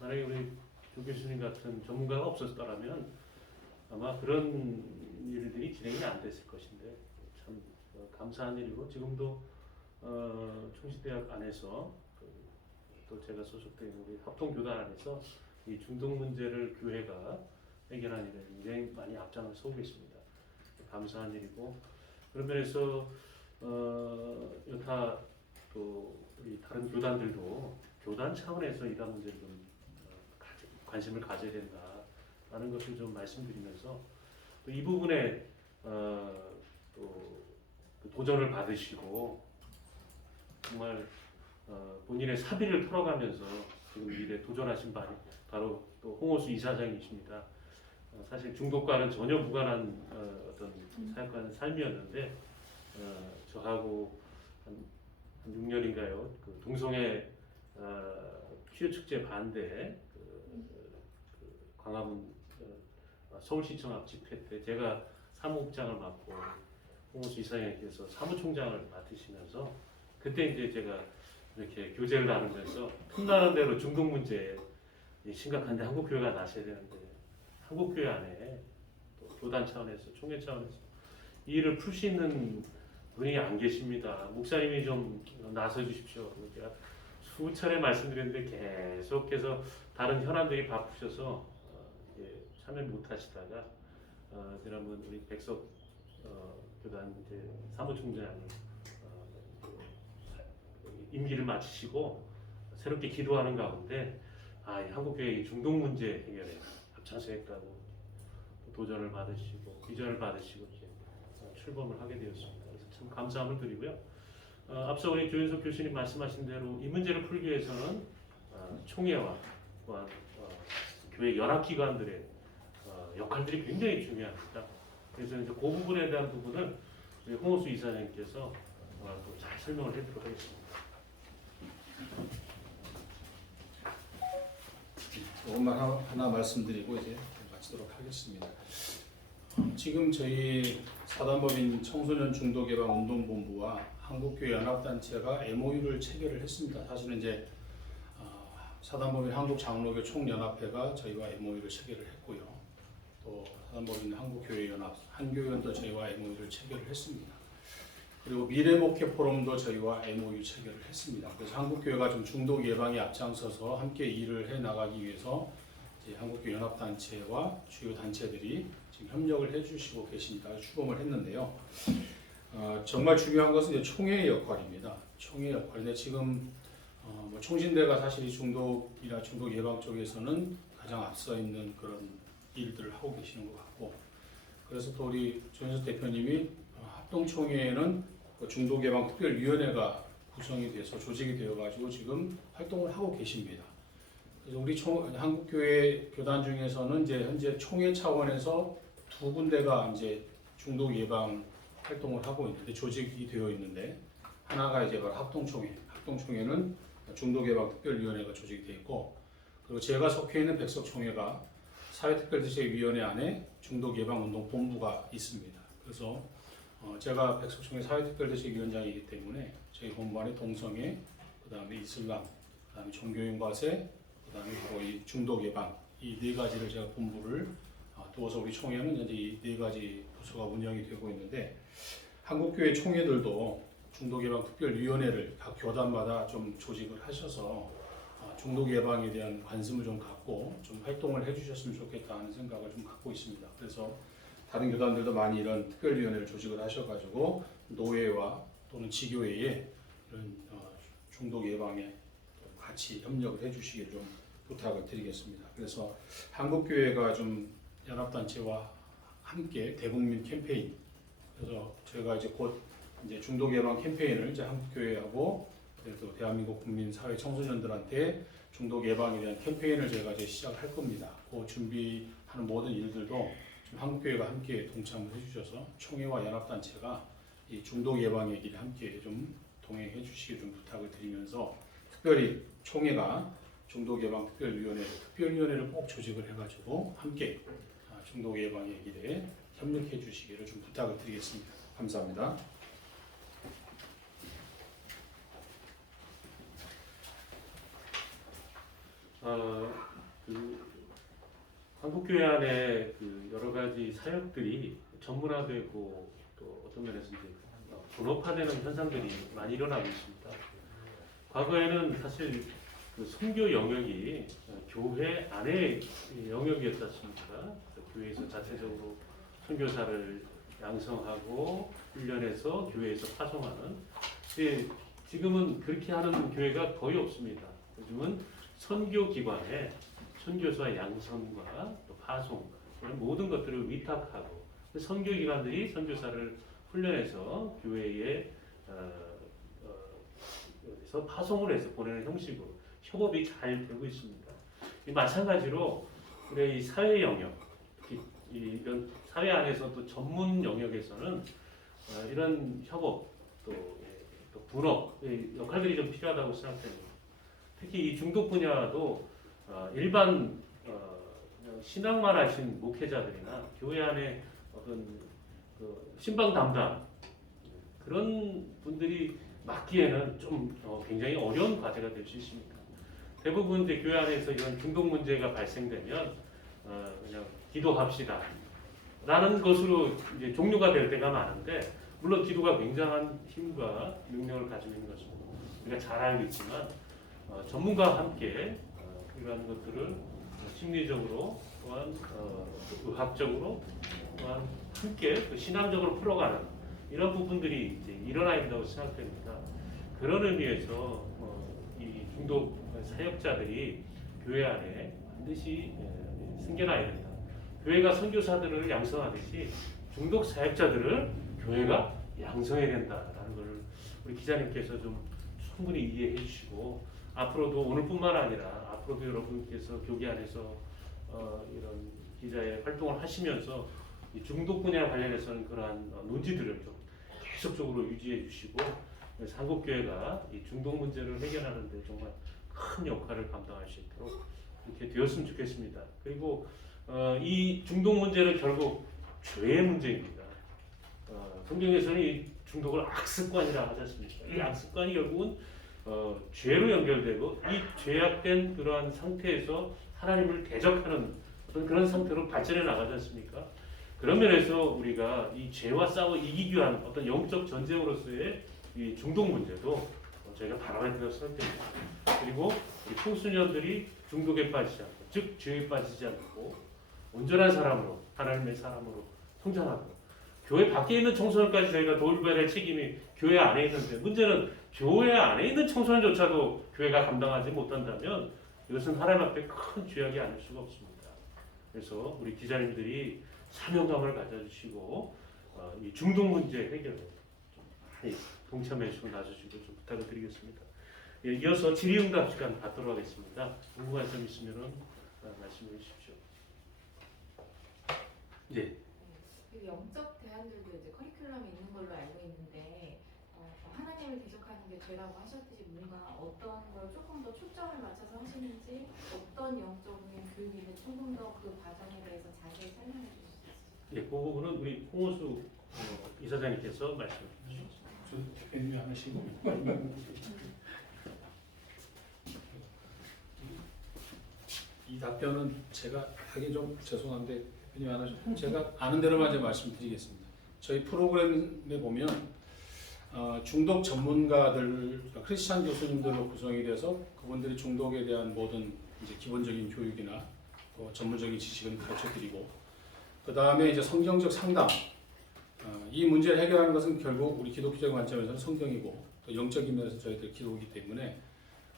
만약에 우리 조 교수님 같은 전문가가 없었더라면 아마 그런 일들이 진행이 안 됐을 것인데 참 감사한 일이고 지금도 총신대학 안에서 또 제가 소속된 우리 합동교단 안에서 이 중독 문제를 교회가 해결하는 일에 굉장히 많이 앞장을 서고 있습니다. 감사한 일이고 그런 면에서 여타 또 우리 다른 교단들도 교단 차원에서 이런 문제를 좀 관심을 가져야 된다라는 것을 좀 말씀드리면서 또 이 부분에 또 도전을 받으시고 정말 본인의 사비를 털어가면서 지금 일에 도전하신 바로 또 홍호수 이사장이십니다. 사실 중독과는 전혀 무관한 어떤 사역하는 삶이었는데 저하고 한 6년인가요? 그 동성애 퀴어 축제 반대 광화문 서울시청 앞 집회 때 제가 사무국장을 맡고 홍호수 이사장님께서 사무총장을 맡으시면서 그때 이제 제가 이렇게 교제를 나누면서 틈나는 대로 중독 문제 심각한데 한국교회가 나서야 되는데 한국교회 안에 또 교단 차원에서 총회 차원에서 이 일을 풀 수 있는 분이 안 계십니다. 목사님이 좀 나서 주십시오. 제가 수차례 말씀드렸는데 계속해서 다른 현안들이 바쁘셔서 참여 못 하시다가 지난번 우리 백석 교단 이제 사무총장이 임기를 마치시고 새롭게 기도하는 가운데 이 한국교회 중독 문제 해결에 앞장서겠다고 도전을 받으시고 비전을 받으시고 이렇게 출범을 하게 되었습니다. 그래서 참 감사함을 드리고요. 앞서 우리 조윤석 교수님 말씀하신 대로 이 문제를 풀기 위해서는 총회와 또한 교회 연합기관들의 역할들이 굉장히 중요합니다. 그래서 이제 그 부분에 대한 부분을 우리 홍호수 이사님께서 또 잘 설명을 해드리도록 하겠습니다. 조금만 하나 말씀드리고 이제 마치도록 하겠습니다. 지금 저희 사단법인 청소년 중독예방운동본부와 한국교회 연합단체가 MOU를 체결을 했습니다. 사실은 이제 사단법인 한국장로교 총연합회가 저희와 MOU를 체결을 했고요. 또 사단법인 한국교회연합 한교연도 저희와 MOU를 체결을 했습니다. 그리고 미래목회 포럼도 저희와 MOU 체결을 했습니다. 그래서 한국교회가 좀 중독 예방에 앞장서서 함께 일을 해 나가기 위해서 이제 한국교회 연합단체와 주요 단체들이 지금 협력을 해주시고 계시니까 추범을 했는데요. 정말 중요한 것은 이제 총회의 역할입니다. 총회 역할인데 지금 뭐 총신대가 사실 이 중독이나 중독 예방 쪽에서는 가장 앞서 있는 그런 일들을 하고 계시는 것 같고, 그래서 또 우리 조현석 대표님이 합동총회에는 중독예방특별위원회가 구성이 돼서 조직이 되어가지고 지금 활동을 하고 계십니다. 그래서 우리 한국교회 교단 중에서는 이제 현재 총회 차원에서 2군데가 이제 중독 예방 활동을 하고 있는데 조직이 되어 있는데, 하나가 이제 바로 합동총회는 중독예방특별위원회가 조직이 되어 있고, 그리고 제가 속해 있는 백석총회가 사회특별대책위원회 안에 중독예방운동본부가 있습니다. 그래서 제가 백석총회 사회특별대책위원장이기 때문에 저희 본부 안에 동성애, 그다음에 이슬람, 그다음에 종교인과세, 그다음에 바로 이 중독 예방 이 네 가지를 제가 본부를 두어서 우리 총회는 현재 이 네 가지 부서가 운영이 되고 있는데, 한국교회 총회들도 중독 예방 특별위원회를 각 교단마다 좀 조직을 하셔서 중독 예방에 대한 관심을 좀 갖고 좀 활동을 해주셨으면 좋겠다는 생각을 좀 갖고 있습니다. 그래서 다른 교단들도 많이 이런 특별위원회를 조직을 하셔가지고 노회와 또는 지교회에 이런 중독 예방에 같이 협력을 해주시길 좀 부탁을 드리겠습니다. 그래서 한국교회가 좀 연합단체와 함께 대국민 캠페인, 그래서 저희가 이제 곧 이제 중독 예방 캠페인을 이제 한국교회하고 그래도 대한민국 국민 사회 청소년들한테 중독 예방에 대한 캠페인을 저희가 이제 시작할 겁니다. 그 준비하는 모든 일들도 좀 한국교회가 함께 동참을 해주셔서 총회와 연합단체가 이 중독 예방의 길에 함께 좀 동행해 주시길 좀 부탁을 드리면서, 특별히 총회가 중독 예방 특별위원회를 꼭 조직을 해가지고 함께 중독 예방의 길에 협력해 주시기를 좀 부탁을 드리겠습니다. 감사합니다. 한국교회 안에 그 여러 가지 사역들이 전문화되고 또 어떤 면에서 이제 분업화되는 현상들이 많이 일어나고 있습니다. 과거에는 사실 그 선교 영역이 교회 안의 영역이었지 않습니까? 교회에서 자체적으로 선교사를 양성하고 훈련해서 교회에서 파송하는. 지금은 그렇게 하는 교회가 거의 없습니다. 요즘은 선교기관에 선교사 양성과 또 파송 이런 모든 것들을 위탁하고 선교기관들이 선교사를 훈련해서 교회에 여기서 파송을 해서 보내는 형식으로 협업이 잘 되고 있습니다. 마찬가지로 우리 이 사회 영역, 이런 사회 안에서도 전문 영역에서는 이런 협업 또 분업 역할들이 좀 필요하다고 생각됩니다. 특히 이 중독 분야도 일반 신앙만 하신 목회자들이나 교회 안에 어떤 그 신방 담당 그런 분들이 맡기에는 좀 굉장히 어려운 과제가 될 수 있습니다. 대부분 이제 교회 안에서 이런 중독 문제가 발생되면 그냥 기도합시다 라는 것으로 이제 종료가 될 때가 많은데, 물론 기도가 굉장한 힘과 능력을 가지고 있는 것입니다. 우리가 잘 알고 있지만 전문가와 함께 이러한 것들을 심리적으로 또한 의학적으로 또한 함께 신앙적으로 풀어가는 이런 부분들이 이제 일어나야 된다고 생각됩니다. 그런 의미에서 이 중독 사역자들이 교회 안에 반드시 생겨나야 된다. 교회가 선교사들을 양성하듯이 중독 사역자들을 교회가 양성해야 된다라는 것을 우리 기자님께서 좀 충분히 이해해 주시고 앞으로도 오늘뿐만 아니라 앞으로도 여러분께서 교계 안에서 이런 기자의 활동을 하시면서 이 중독 분야에 관련해서는 그러한 논지들을 좀 계속적으로 유지해 주시고 그래서 한국교회가 이 중독 문제를 해결하는 데 정말 큰 역할을 감당할 수 있도록 이렇게 되었으면 좋겠습니다. 그리고 이 중독 문제는 결국 죄의 문제입니다. 성경에서는 이 중독을 악습관이라 하지 않습니까? 이 악습관이 결국은 죄로 연결되고 이 죄악된 그러한 상태에서 하나님을 대적하는 어떤 그런 상태로 발전해 나가지 않습니까? 그런 면에서 우리가 이 죄와 싸워 이기기 위한 어떤 영적 전쟁으로서의 이 중독 문제도 저희가 바라봐야 된다고 생각됩니다. 그리고 우리 청소년들이 중독에 빠지지 않고, 즉 죄에 빠지지 않고 온전한 사람으로 하나님의 사람으로 성장하고 교회 밖에 있는 청소년까지 저희가 돌봐야 할 책임이 교회 안에 있는데 문제는 교회 안에 있는 청소년조차도 교회가 감당하지 못한다면 이것은 하나님 앞에 큰 죄악이 아닐 수가 없습니다. 그래서 우리 기자님들이 사명감을 가져주시고 이 중독 문제 해결에 좀 많이 동참해 주시고 나서주시고 좀 부탁을 드리겠습니다. 예, 이어서 질의응답 시간 갖도록 하겠습니다. 궁금한 점 있으면 말씀해 주십시오. 네. 그 영적 대안들도 이제 커리큘럼에 있는 걸로 알고 있는데 하나님을 대적하는 게 죄라고 하셨듯이 뭔가 어떤 걸 조금 더 초점을 맞춰서 하시는지 어떤 영적인 교육인지 조금 더 그 과정에 대해서 자세히 설명해 주실 수 있으실까요? 예, 그 부분은 우리 홍호수 이사장님께서 말씀해 주십시오. 저 대표님이 하시고 이 답변은 제가 하기 좀 죄송한데 대표님 안 하셔도 제가 아는 대로만 이제 말씀드리겠습니다. 저희 프로그램에 보면 중독 전문가들, 크리스찬 교수님들로 구성이 돼서 그분들이 중독에 대한 모든 이제 기본적인 교육이나 또 전문적인 지식은 가르쳐드리고 그 다음에 이제 성경적 상담, 이 문제를 해결하는 것은 결국 우리 기독교적 관점에서는 성경이고 또 영적인 면에서 저희들 기도이기 때문에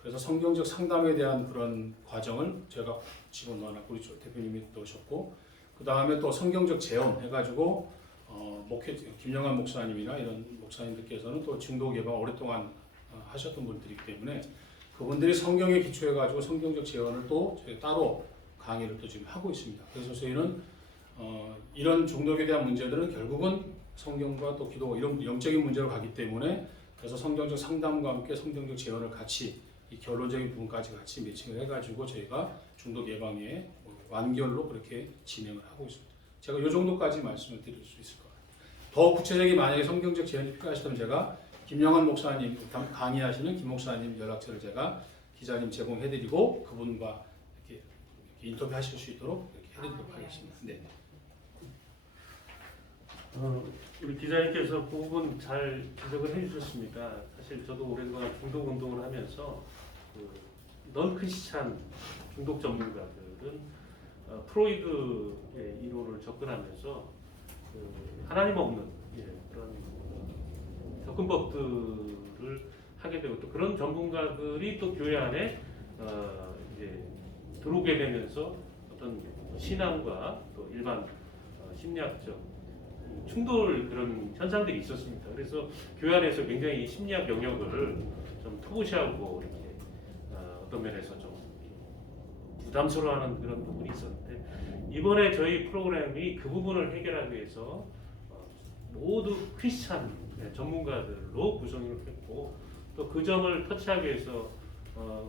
그래서 성경적 상담에 대한 그런 과정을 제가 집어넣어놨고 우리 대표님이 넣으셨고 그 다음에 또 성경적 재원 해가지고 목회 김영환 목사님이나 이런 목사님들께서는 또 중독 예방 오랫동안 하셨던 분들이기 때문에 그분들이 성경에 기초해가지고 성경적 재원을 또 저희 따로 강의를 또 지금 하고 있습니다. 그래서 저희는 이런 중독에 대한 문제들은 결국은 성경과 또 기도 이런 영적인 문제로 가기 때문에 그래서 성경적 상담과 함께 성경적 재원을 같이 이 결론적인 부분까지 같이 매칭을 해가지고 저희가 중독 예방에 완결로 그렇게 진행을 하고 있습니다. 제가 이 정도까지 말씀을 드릴 수 있을 것 같아요. 더 구체적인 만약에 성경적 재원이 필요하시다면 제가 김영환 목사님 강의하시는 김 목사님 연락처를 제가 기자님 제공해드리고 그분과 이렇게 인터뷰하실 수 있도록 이렇게 해드리도록 하겠습니다. 네. 우리 기자님께서 그 부분 잘 지적을 해주셨습니다. 사실 저도 오랫동안 중독 운동을 하면서 넌 크리스찬 중독 전문가들은 프로이드의 이론을 접근하면서 하나님 없는 그런 접근법들을 하게 되고 또 그런 전문가들이 또 교회 안에 이제 들어오게 되면서 어떤 신앙과 또 일반 심리학적 충돌 그런 현상들이 있었습니다. 그래서 교회 안에서 굉장히 심리학 영역을 좀 터부시하고 이렇게 어떤 면에서 좀 부담스러워하는 그런 부분이 있었는데 이번에 저희 프로그램이 그 부분을 해결하기 위해서 모두 크리스찬 전문가들로 구성을 했고 또 그 점을 터치하기 위해서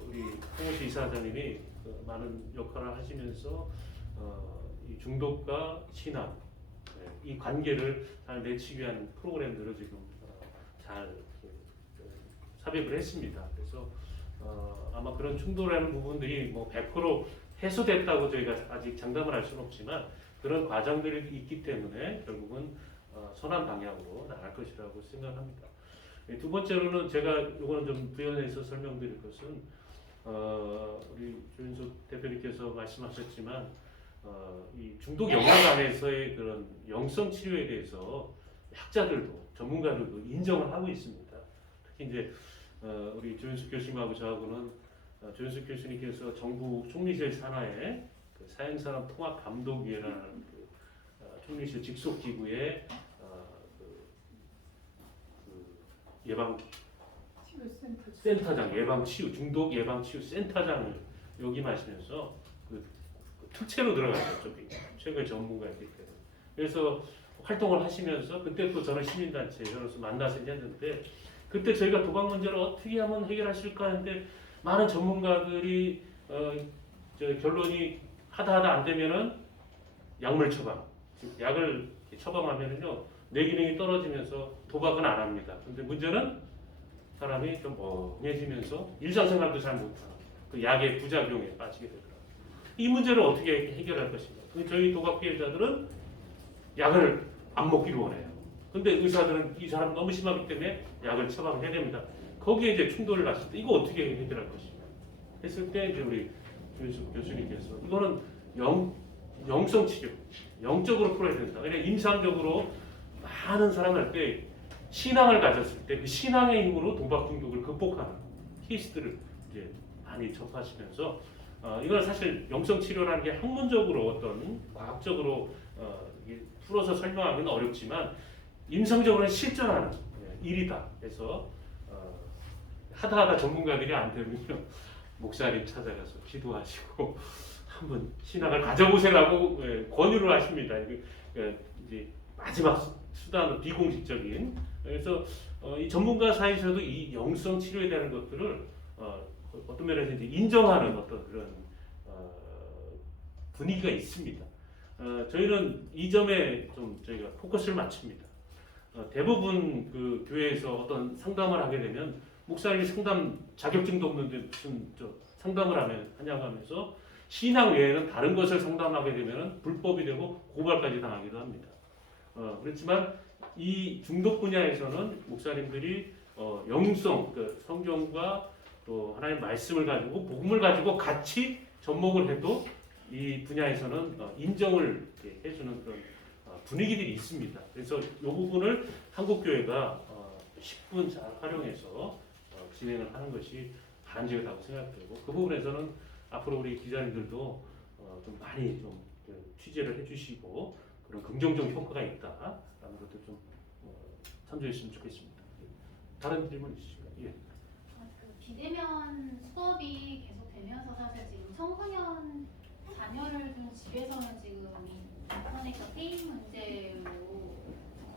우리 홍호수 이사장님이 많은 역할을 하시면서 이 중독과 신앙 이 관계를 잘 맺히기 위한 프로그램들을 지금 잘 삽입을 했습니다. 그래서 아마 그런 충돌하는 부분들이 뭐 100% 해소됐다고 저희가 아직 장담을 할 수는 없지만 그런 과정들이 있기 때문에 결국은 선한 방향으로 나갈 것이라고 생각합니다. 두 번째로는 제가 이거는 좀 부연해서 설명드릴 것은 우리 조윤석 대표님께서 말씀하셨지만 이 중독 영역 안에서의 그런 영성 치료에 대해서 학자들도 전문가들도 인정을 하고 있습니다. 특히 이제 우리 조윤숙 교수님하고 저하고는 조윤숙 교수님께서 정부 총리실 산하의 그 사형사람 통합 감독위라는 그 총리실 직속 기구의 예방 치료센터 센터장 예방치유 중독 예방치유 센터장을 역임하시면서 그 특채로 들어가셨죠. 저기 최고의 전문가이기 때문에. 그래서 활동을 하시면서 그때 또 저는 시민단체로서 만나서 했는데 그때 저희가 도박 문제를 어떻게 하면 해결하실까 하는데 많은 전문가들이 저 결론이 하다 안 되면은 약물 처방, 즉 약을 처방하면은요 뇌 기능이 떨어지면서 도박은 안 합니다. 근데 문제는 사람이 좀 멍해지면서 일상생활도 잘 못하고 그 약의 부작용에 빠지게 되더라고요. 이 문제를 어떻게 해결할 것인가? 저희 도박 피해자들은 약을 안 먹기를 원해요. 근데 의사들은 이 사람 너무 심하기 때문에 약을 처방해야 됩니다. 거기에 이제 충돌을 났을 때 이거 어떻게 해결할 것인가 했을 때 이제 우리 조윤숙 교수님께서 이거는 영성 치료, 영적으로 풀어야 된다. 그냥 임상적으로 많은 사람을 때 신앙을 가졌을 때 그 신앙의 힘으로 도박 중독을 극복하는 케이스들을 이제 많이 접하시면서 이건 사실 영성 치료라는 게 학문적으로 어떤 과학적으로 이게 풀어서 설명하기는 어렵지만 임상적으로는 실전하는 일이다. 그래서 하다 전문가들이 안 되면요 목사님 찾아가서 기도하시고 한번 신앙을 가져보세요라고 권유를 하십니다. 이제 마지막 수단으로 비공식적인. 그래서 이 전문가 사이에서도 이 영성 치료에 대한 것들을 어떤 면에서 이제 인정하는 어떤 그런 분위기가 있습니다. 저희는 이 점에 좀 저희가 포커스를 맞춥니다. 대부분 그 교회에서 어떤 상담을 하게 되면 목사님이 상담 자격증도 없는데 무슨 상담을 하냐고 하면서 신앙 외에는 다른 것을 상담하게 되면 불법이 되고 고발까지 당하기도 합니다. 그렇지만 이 중독 분야에서는 목사님들이 영성, 그 성경과 또 하나님의 말씀을 가지고 복음을 가지고 같이 접목을 해도 이 분야에서는 인정을 해주는 그런 분위기들이 있습니다. 그래서 이 부분을 한국교회가 10분 잘 활용해서 진행을 하는 것이 바람직하다고 생각되고 그 부분에서는 앞으로 우리 기자님들도 좀 많이 좀 취재를 해주시고 그런 긍정적 효과가 있다라는 것도 좀 참조했으면 좋겠습니다. 다른 질문 있으실까요? 예. 그 비대면 수업이 계속되면서 사실 지금 청소년 자녀를 둔 집에서는 지금 인터넷과 게임 문제로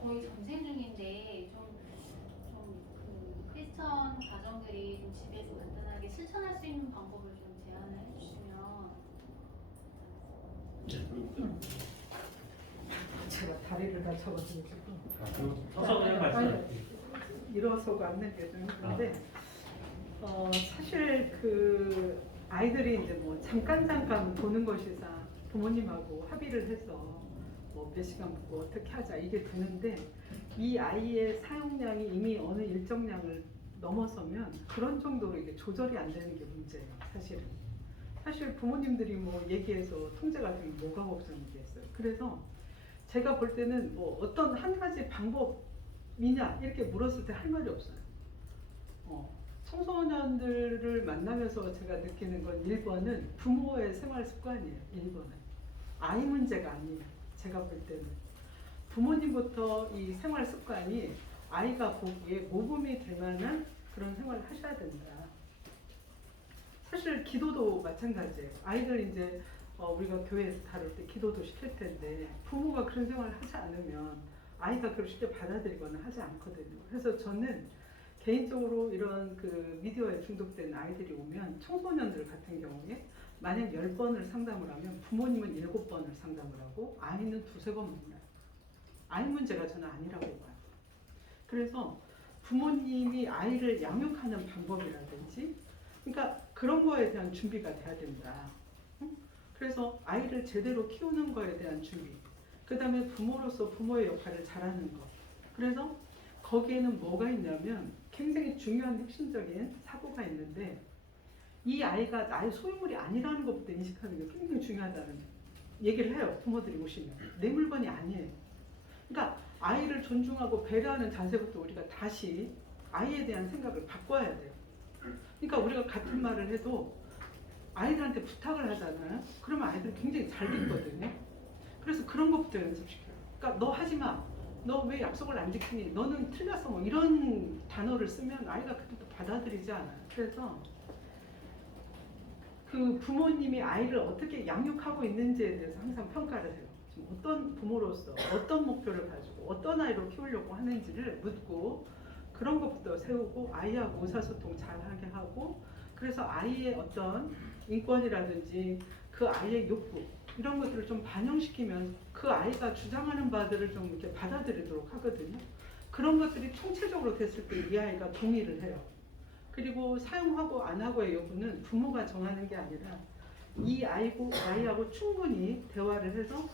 거의 전쟁 중인데 그 크리스천 가정들이 좀 집에서 간단하게 실천할 수 있는 방법을 좀 제안을 해주시면. 제가 다리를 다쳐가지고 서서 그냥 말씀. 일어서고 앉는 게 좀 힘든데 사실 그 아이들이 이제 뭐 잠깐 보는 것이사 부모님하고 합의를 해서 뭐 몇 시간 보고 어떻게 하자 이게 되는데 이 아이의 사용량이 이미 어느 일정량을 넘어서면 그런 정도로 이게 조절이 안 되는 게 문제예요. 사실 부모님들이 뭐 얘기해서 통제가 되면 뭐가 걱정이겠어요. 그래서 제가 볼 때는 뭐 어떤 한 가지 방법이냐 이렇게 물었을 때 할 말이 없어요. 청소년들을 만나면서 제가 느끼는 건 1번은 부모의 생활 습관이에요. 1번은 아이 문제가 아니에요. 제가 볼 때는 부모님부터 이 생활 습관이 아이가 보기에 모범이 될 만한 그런 생활을 하셔야 된다. 사실 기도도 마찬가지예요. 아이들 이제 우리가 교회에서 다룰 때 기도도 시킬 텐데 부모가 그런 생활을 하지 않으면 아이가 그걸 쉽게 받아들이거나 하지 않거든요. 그래서 저는 개인적으로 이런 그 미디어에 중독된 아이들이 오면 청소년들 같은 경우에 만약 10번을 상담을 하면 부모님은 7번을 상담을 하고 아이는 2-3번 만나요. 아이 문제가 저는 아니라고 봐요. 그래서 부모님이 아이를 양육하는 방법이라든지 그러니까 그런 거에 대한 준비가 돼야 된다. 그래서 아이를 제대로 키우는 거에 대한 준비, 그 다음에 부모로서 부모의 역할을 잘하는 것. 그래서 거기에는 뭐가 있냐면 굉장히 중요한 핵심적인 사고가 있는데 이 아이가 나의 소유물이 아니라는 것부터 인식하는 게 굉장히 중요하다는 얘기를 해요. 부모들이 오시면 내 물건이 아니에요. 그러니까 아이를 존중하고 배려하는 자세부터 우리가 다시 아이에 대한 생각을 바꿔야 돼요. 그러니까 우리가 같은 말을 해도 아이들한테 부탁을 하잖아요. 그러면 아이들이 굉장히 잘 듣거든요. 그래서 그런 것부터 연습시켜요. 그러니까 너 하지 마. 너 왜 약속을 안 지키니? 너는 틀렸어. 뭐 이런 단어를 쓰면 아이가 그때도 받아들이지 않아요. 그래서 그 부모님이 아이를 어떻게 양육하고 있는지에 대해서 항상 평가를 해요. 지금 어떤 부모로서 어떤 목표를 가지고 어떤 아이로 키우려고 하는지를 묻고 그런 것부터 세우고 아이하고 의사소통 잘하게 하고 그래서 아이의 어떤 인권이라든지 그 아이의 욕구 이런 것들을 좀 반영시키면 그 아이가 주장하는 바들을 좀 이렇게 받아들이도록 하거든요. 그런 것들이 총체적으로 됐을 때 이 아이가 동의를 해요. 그리고 사용하고 안 하고의 여부는 부모가 정하는 게 아니라 이 아이하고 충분히 대화를 해서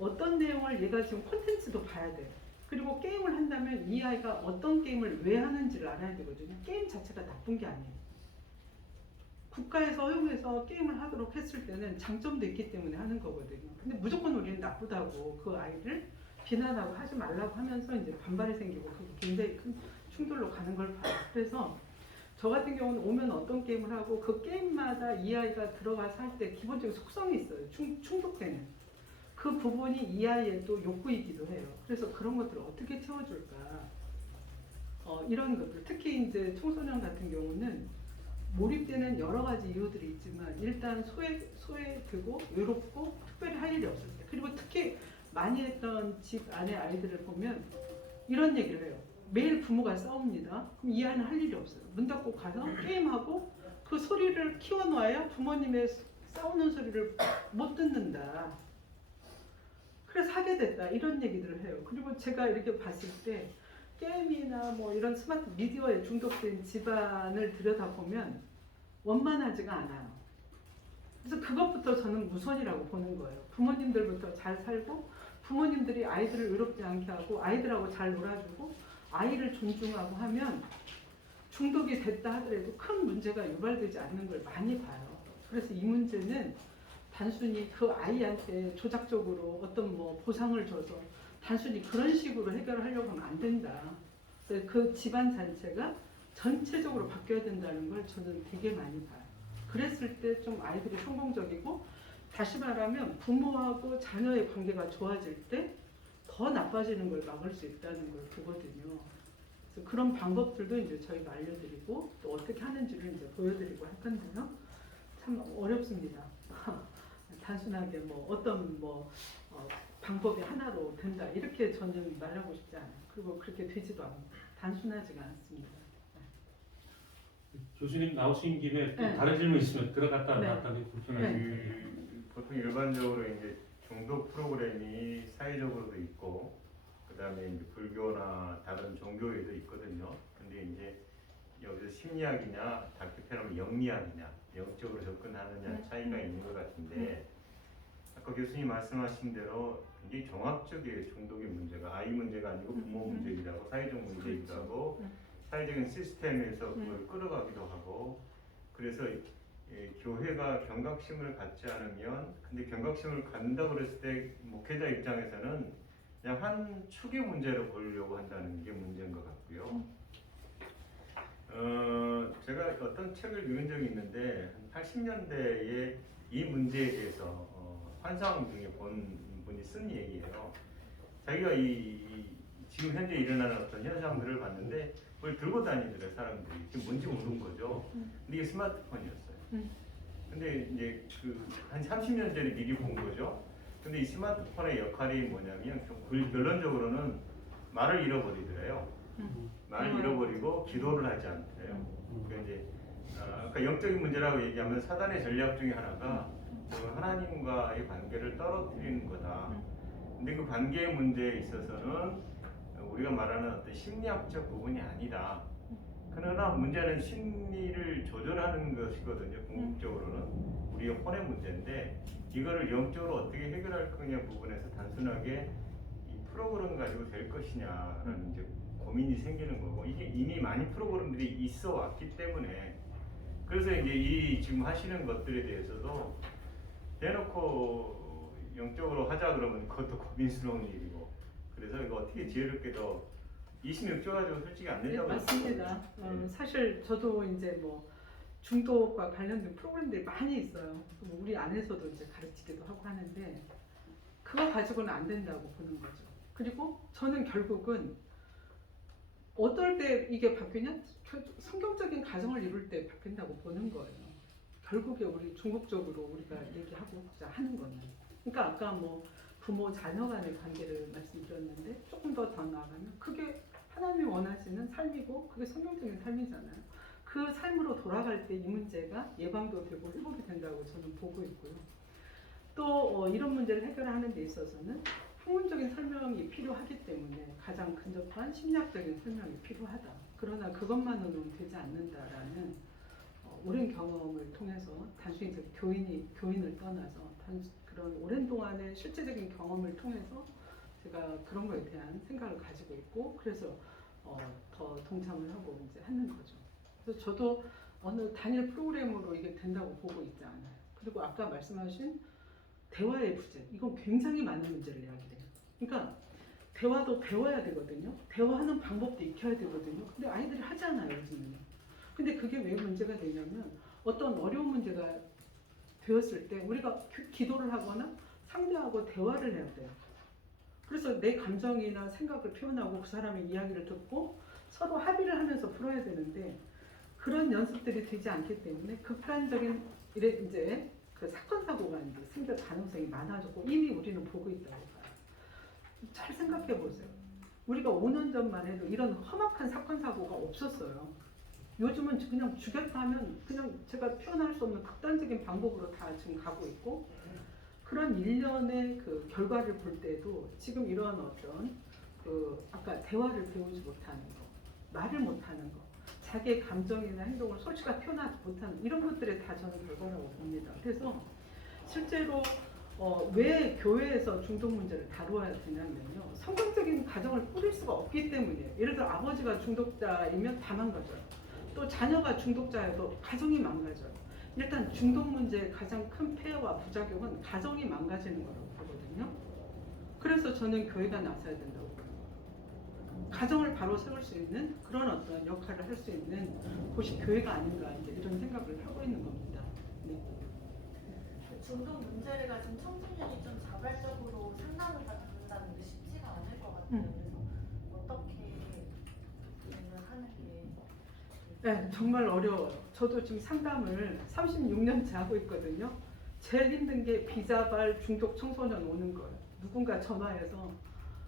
어떤 내용을 얘가 지금 콘텐츠도 봐야 돼요. 그리고 게임을 한다면 이 아이가 어떤 게임을 왜 하는지를 알아야 되거든요. 게임 자체가 나쁜 게 아니에요. 국가에서 허용해서 게임을 하도록 했을 때는 장점도 있기 때문에 하는 거거든요. 근데 무조건 우리는 나쁘다고 그 아이를 비난하고 하지 말라고 하면서 이제 반발이 생기고 그게 굉장히 큰 충돌로 가는 걸 봐요. 그래서 저 같은 경우는 오면 어떤 게임을 하고 그 게임마다 이 아이가 들어가서 할 때 기본적인 속성이 있어요. 충족되는. 그 부분이 이 아이의 또 욕구이기도 해요. 그래서 그런 것들을 어떻게 채워줄까. 이런 것들. 특히 이제 청소년 같은 경우는 몰입되는 여러 가지 이유들이 있지만 일단 소외되고 외롭고 특별히 할 일이 없을 때. 그리고 특히 많이 했던 집 안의 아이들을 보면 이런 얘기를 해요. 매일 부모가 싸웁니다. 그럼 이 아이는 할 일이 없어요. 문 닫고 가서 게임하고 그 소리를 키워놓아야 부모님의 싸우는 소리를 못 듣는다. 그래서 하게 됐다. 이런 얘기들을 해요. 그리고 제가 이렇게 봤을 때 게임이나 뭐 이런 스마트 미디어에 중독된 집안을 들여다보면 원만하지가 않아요. 그래서 그것부터 저는 우선이라고 보는 거예요. 부모님들부터 잘 살고 부모님들이 아이들을 외롭지 않게 하고 아이들하고 잘 놀아주고 아이를 존중하고 하면 중독이 됐다 하더라도 큰 문제가 유발되지 않는 걸 많이 봐요. 그래서 이 문제는 단순히 그 아이한테 조작적으로 어떤 뭐 보상을 줘서 단순히 그런 식으로 해결하려고 하면 안 된다. 그래서 그 집안 자체가 전체적으로 바뀌어야 된다는 걸 저는 되게 많이 봐요. 그랬을 때 좀 아이들이 성공적이고 다시 말하면 부모하고 자녀의 관계가 좋아질 때 더 나빠지는 걸 막을 수 있다는 걸 보거든요. 그래서 그런 방법들도 이제 저희가 알려드리고 또 어떻게 하는지를 이제 보여드리고 할 건데요. 참 어렵습니다. 단순하게 뭐 어떤 방법이 하나로 된다 이렇게 저는 말하고 싶지 않아요. 그리고 그렇게 되지도 않고 단순하지가 않습니다. 교수님 나오신 김에 또 네. 다른 질문 있으면 들어갔다 네. 나왔다 하기 불편하니까. 보통 일반적으로 이제 중독 프로그램이 사회적으로도 있고, 그다음에 이제 불교나 다른 종교에도 있거든요. 근데 이제 여기서 심리학이냐, 다르게 표현하면 영리학이냐, 영적으로 접근하느냐 차이가 있는 것 같은데, 아까 교수님 말씀하신 대로 굉장히 종합적이에요. 중독의 문제가 아이 문제가 아니고 부모 문제이기도 하고 사회적 문제이기도 하고 사회적인 시스템에서 그걸 끌어가기도 하고, 그래서 교회가 경각심을 갖지 않으면, 근데 경각심을 갖는다고 그랬을 때 목회자 입장에서는 그냥 한 축의 문제로 보려고 한다는 게 문제인 것 같고요. 제가 어떤 책을 읽은 적이 있는데 한 80년대에 이 문제에 대해서 환상 중에 본 분이 쓴 얘기예요. 자기가 지금 현재 일어나는 어떤 현상들을 봤는데 그걸 들고 다니더래 사람들이. 이게 뭔지 모르는 거죠. 근데 이게 스마트폰이었어요. 근데 이제 한 30년 전에 미리 본 거죠. 근데 이 스마트폰의 역할이 뭐냐면 결론적으로는 말을 잃어버리더래요. 말을 잃어버리고 기도를 하지 않더래요. 그러니까 이제 아까 영적인 문제라고 얘기하면 사단의 전략 중에 하나가 하나님과의 관계를 떨어뜨리는 거다. 근데 그 관계의 문제에 있어서는 우리가 말하는 어떤 심리학적 부분이 아니다. 그러나 문제는 심리를 조절하는 것이거든요. 궁극적으로는 우리의 혼의 문제인데 이거를 영적으로 어떻게 해결할 거냐 부분에서 단순하게 이 프로그램 가지고 될 것이냐라는 이제 고민이 생기는 거고, 이게 이미 많이 프로그램들이 있어 왔기 때문에, 그래서 이제 이 지금 하시는 것들에 대해서도 대놓고 영적으로 하자 그러면 그것도 고민스러운 일이고, 그래서 이거 어떻게 지혜롭게 더 26조 가지고 솔직히 안 네, 된다고. 맞습니다. 사실 저도 이제 뭐 중독과 관련된 프로그램들이 많이 있어요. 우리 안에서도 이제 가르치기도 하고 하는데 그거 가지고는 안 된다고 보는 거죠. 그리고 저는 결국은 어떨 때 이게 바뀌냐? 성경적인 가정을 이룰 때 바뀐다고 보는 거예요. 결국에 우리 중국적으로 우리가 얘기하고자 하는 거는. 그러니까 아까 뭐 부모 자녀 간의 관계를 말씀드렸는데 조금 더 나아가면 그게 하나님이 원하시는 삶이고 그게 성경적인 삶이잖아요. 그 삶으로 돌아갈 때 이 문제가 예방도 되고 회복이 된다고 저는 보고 있고요. 또 이런 문제를 해결하는 데 있어서는 학문적인 설명이 필요하기 때문에 가장 근접한 심리학적인 설명이 필요하다. 그러나 그것만으로는 되지 않는다라는 오랜 경험을 통해서 단순히 교인을 떠나서 그런 오랜 동안의 실제적인 경험을 통해서 제가 그런 거에 대한 생각을 가지고 있고 그래서 더 동참을 하고 이제 하는 거죠. 그래서 저도 어느 단일 프로그램으로 이게 된다고 보고 있지 않아요. 그리고 아까 말씀하신 대화의 부재, 이건 굉장히 많은 문제를 이야기해요. 그러니까 대화도 배워야 되거든요. 대화하는 방법도 익혀야 되거든요. 근데 아이들이 하지 않아요, 요즘은. 근데 그게 왜 문제가 되냐면 어떤 어려운 문제가 되었을 때 우리가 기도를 하거나 상대하고 대화를 해야 돼요. 그래서 내 감정이나 생각을 표현하고 그 사람의 이야기를 듣고 서로 합의를 하면서 풀어야 되는데 그런 연습들이 되지 않기 때문에 극단적인 이제 그 사건 사고가 이제 생길 가능성이 많아졌고 이미 우리는 보고 있다고 봐요. 잘 생각해 보세요. 우리가 5년 전만 해도 이런 험악한 사건 사고가 없었어요. 요즘은 그냥 죽였다 하면 그냥 제가 표현할 수 없는 극단적인 방법으로 다 지금 가고 있고 그런 일련의 그 결과를 볼 때도 지금 이런 어떤 그 아까 대화를 배우지 못하는 거, 말을 못하는 거, 자기의 감정이나 행동을 솔직하게 표현하지 못하는 이런 것들에 다 저는 결과라고 봅니다. 그래서 실제로 왜 교회에서 중독 문제를 다루어야 되냐면요. 성경적인 가정을 꾸릴 수가 없기 때문이에요. 예를 들어 아버지가 중독자이면 다 망가져요. 또 자녀가 중독자여도 가정이 망가져요. 일단 중독 문제의 가장 큰 폐해와 부작용은 가정이 망가지는 거라고 보거든요. 그래서 저는 교회가 나서야 된다고 봐요. 가정을 바로 세울 수 있는 그런 어떤 역할을 할 수 있는 곳이 교회가 아닌가 이제 이런 생각을 하고 있는 겁니다. 네. 중독 문제를 가진 청소년이 좀 자발적으로 상담을 받는다는 게 쉽지가 않을 것 같아요. 그래서 어떻게 하는 게 네, 정말 어려워요. 저도 지금 상담을 36년째 하고 있거든요. 제일 힘든 게 비자발 중독 청소년 오는 거예요. 누군가 전화해서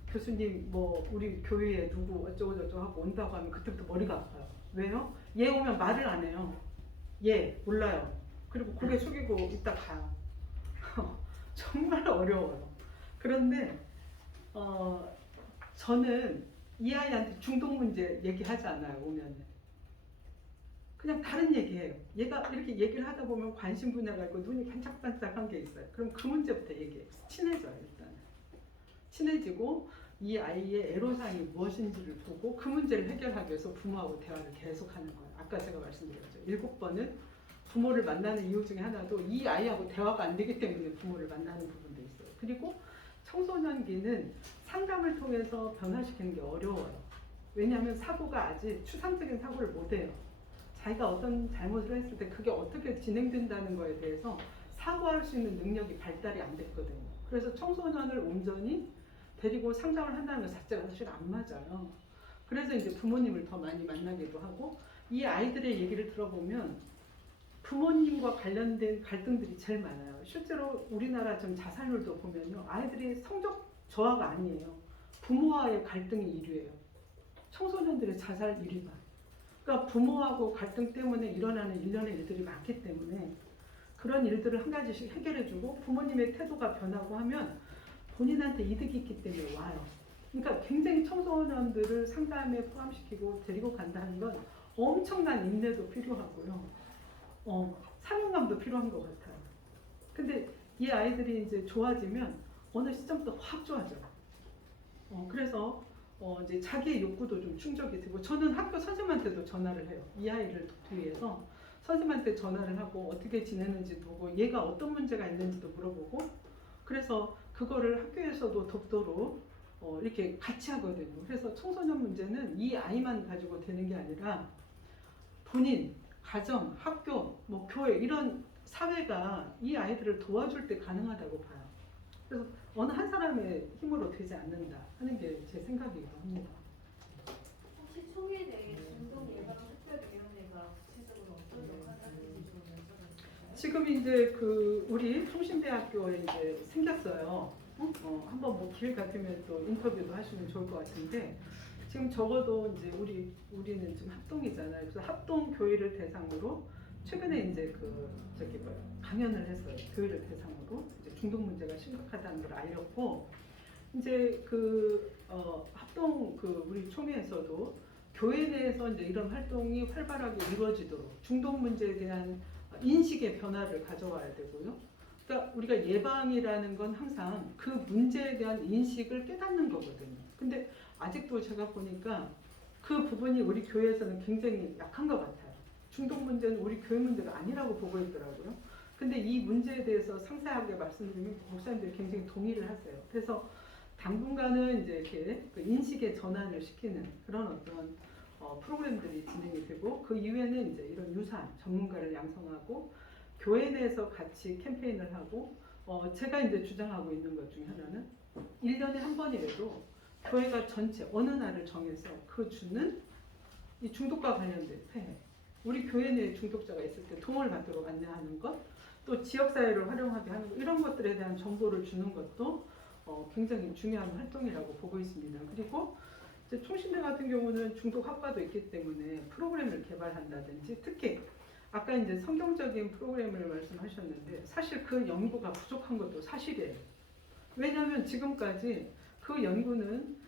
교수님 뭐 우리 교회에 누구 어쩌고 저쩌고 하고 온다고 하면 그때부터 머리가 아파요. 왜요? 얘 오면 말을 안 해요. 얘 몰라요. 그리고 고개 숙이고 있다 가요. 정말 어려워요. 그런데 저는 이 아이한테 중독 문제 얘기하지 않아요. 오면 그냥 다른 얘기해요. 얘가 이렇게 얘기를 하다 보면 관심 분야가 있고 눈이 반짝반짝한 게 있어요. 그럼 그 문제부터 얘기해요. 친해져요. 일단 친해지고 이 아이의 애로사항이 무엇인지를 보고 그 문제를 해결하기 위해서 부모하고 대화를 계속하는 거예요. 아까 제가 말씀드렸죠. 7번은 부모를 만나는 이유 중에 하나도 이 아이하고 대화가 안 되기 때문에 부모를 만나는 부분도 있어요. 그리고 청소년기는 상담을 통해서 변화시키는 게 어려워요. 왜냐하면 사고가 아직 추상적인 사고를 못 해요. 자기가 어떤 잘못을 했을 때 그게 어떻게 진행된다는 거에 대해서 사고할 수 있는 능력이 발달이 안 됐거든요. 그래서 청소년을 온전히 데리고 상담을 한다는 것 자체가 사실 안 맞아요. 그래서 이제 부모님을 더 많이 만나기도 하고 이 아이들의 얘기를 들어보면 부모님과 관련된 갈등들이 제일 많아요. 실제로 우리나라 좀 자살률도 보면요. 아이들이 성적 저하가 아니에요. 부모와의 갈등이 1위예요. 청소년들의 자살 1위가. 그러니까 부모하고 갈등 때문에 일어나는 일련의 일들이 많기 때문에 그런 일들을 한 가지씩 해결해주고 부모님의 태도가 변하고 하면 본인한테 이득이 있기 때문에 와요. 그러니까 굉장히 청소년들을 상담에 포함시키고 데리고 간다는 건 엄청난 인내도 필요하고요. 사명감도 필요한 것 같아요. 근데 이 아이들이 이제 좋아지면 어느 시점부터 확 좋아져요. 그래서 이제 자기의 욕구도 좀 충족이 되고 저는 학교 선생님한테도 전화를 해요. 이 아이를 돕기 위해서 선생님한테 전화를 하고 어떻게 지내는지 보고 얘가 어떤 문제가 있는지도 물어보고 그래서 그거를 학교에서도 돕도록 이렇게 같이 하거든요. 그래서 청소년 문제는 이 아이만 가지고 되는 게 아니라 본인, 가정, 학교, 뭐 교회 이런 사회가 이 아이들을 도와줄 때 가능하다고 봐요. 그래서 어느 한 사람의 힘으로 되지 않는다 하는 게 제 생각이기도 합니다. 혹시 총회 내에 중독 예방 특별위원회가 구체적으로 어떤 역할을 하는지 좀 여쭤볼까요? 지금 이제 그 우리 통신대학교에 이제 생겼어요. 한번 뭐 기회 같으면 또 인터뷰도 하시면 좋을 것 같은데 지금 적어도 이제 우리는 지금 합동이잖아요. 그래서 합동 교회를 대상으로 최근에 이제 그 저기 뭐야 강연을 했어요. 교회를 대상으로 이제 중독 문제가 심각하다는 걸 알렸고 이제 그 합동 그 우리 총회에서도 교회 내에서 이제 이런 활동이 활발하게 이루어지도록 중독 문제에 대한 인식의 변화를 가져와야 되고요. 그러니까 우리가 예방이라는 건 항상 그 문제에 대한 인식을 깨닫는 거거든요. 근데 아직도 제가 보니까 그 부분이 우리 교회에서는 굉장히 약한 것 같아요. 중독 문제는 우리 교회 문제가 아니라고 보고 있더라고요. 근데 이 문제에 대해서 상세하게 말씀드리면 목사님들이 굉장히 동의를 하세요. 그래서 당분간은 이제 이렇게 그 인식의 전환을 시키는 그런 어떤 프로그램들이 진행이 되고 그 이후에는 이제 이런 유사한 전문가를 양성하고 교회 내에서 같이 캠페인을 하고 제가 이제 주장하고 있는 것 중에 하나는 1년에 한 번이라도 교회가 전체 어느 날을 정해서 그 주는 이 중독과 관련된 폐해 우리 교회 내에 중독자가 있을 때 도움을 받도록 안내하는 것 또 지역사회를 활용하게 하는 것 이런 것들에 대한 정보를 주는 것도 굉장히 중요한 활동이라고 보고 있습니다. 그리고 이제 총신대 같은 경우는 중독 학과도 있기 때문에 프로그램을 개발한다든지 특히 아까 이제 성경적인 프로그램을 말씀하셨는데 사실 그 연구가 부족한 것도 사실이에요. 왜냐하면 지금까지 그 연구는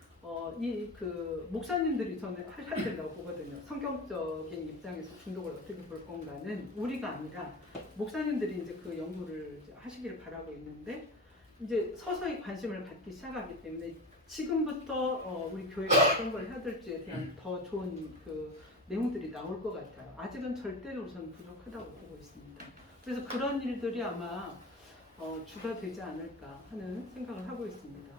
이 그 목사님들이 저는 하셔야 된다고 보거든요. 성경적인 입장에서 중독을 어떻게 볼 건가는 우리가 아니라 목사님들이 이제 그 연구를 이제 하시기를 바라고 있는데 이제 서서히 관심을 갖기 시작하기 때문에 지금부터 우리 교회가 어떤 걸 해야 될지에 대한 더 좋은 그 내용들이 나올 것 같아요. 아직은 절대로 저는 부족하다고 보고 있습니다. 그래서 그런 일들이 아마 주가 되지 않을까 하는 생각을 하고 있습니다.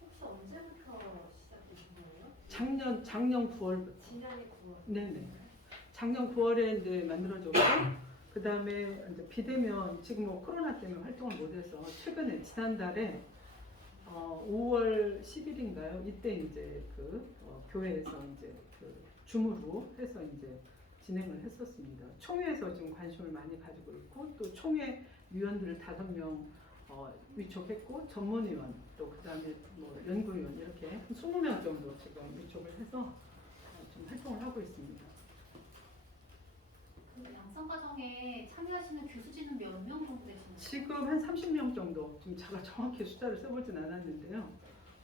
혹시 언제부터 시작되신 거예요? 작년 9월부터. 지난해 9월. 네네. 작년 9월에 이제 만들어졌고 그 다음에 이제 비대면 지금 뭐 코로나 때문에 활동을 못해서 최근에 지난달에 5월 10일인가요? 이때 이제 그 교회에서 이제 그 줌으로 해서 이제 진행을 했었습니다. 총회에서 지금 관심을 많이 가지고 있고 또 총회 위원들을 5명 위촉했고 전문위원 또 그다음에 뭐 연구위원 이렇게 20명 정도 지금 위촉을 해서 좀 활동을 하고 있습니다. 그 양성 과정에 참여하시는 교수진은 몇 명 정도 되시나요? 지금 한 30명 정도 지금 제가 정확히 숫자를 써보진 않았는데요.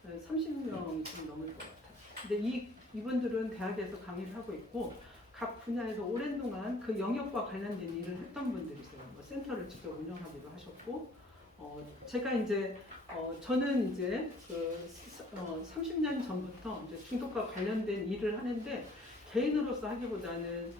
30명이 좀 넘을 것 같아요. 근데 이분들은 대학에서 강의를 하고 있고 각 분야에서 오랜 동안 그 영역과 관련된 일을 했던 분들이세요. 뭐 센터를 직접 운영하기도 하셨고, 제가 이제 저는 이제 그 30년 전부터 이제 중독과 관련된 일을 하는데 개인으로서 하기보다는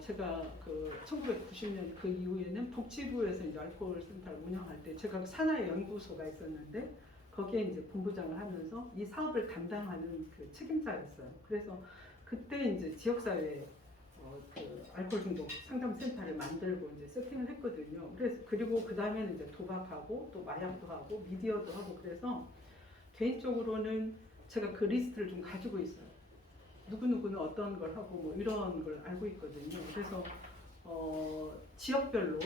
제가 그 1990년 그 이후에는 복지부에서 이제 알코올 센터를 운영할 때 제가 산하의 연구소가 있었는데 거기에 이제 본부장을 하면서 이 사업을 담당하는 그 책임자였어요. 그래서 그때 이제 지역사회 그 알코올 중독 상담 센터를 만들고 이제 세팅을 했거든요. 그래서 그리고 그 다음에는 이제 도박하고 또 마약도 하고 미디어도 하고 그래서 개인적으로는 제가 그 리스트를 좀 가지고 있어요. 누구누구는 어떤 걸 하고 뭐 이런 걸 알고 있거든요. 그래서 지역별로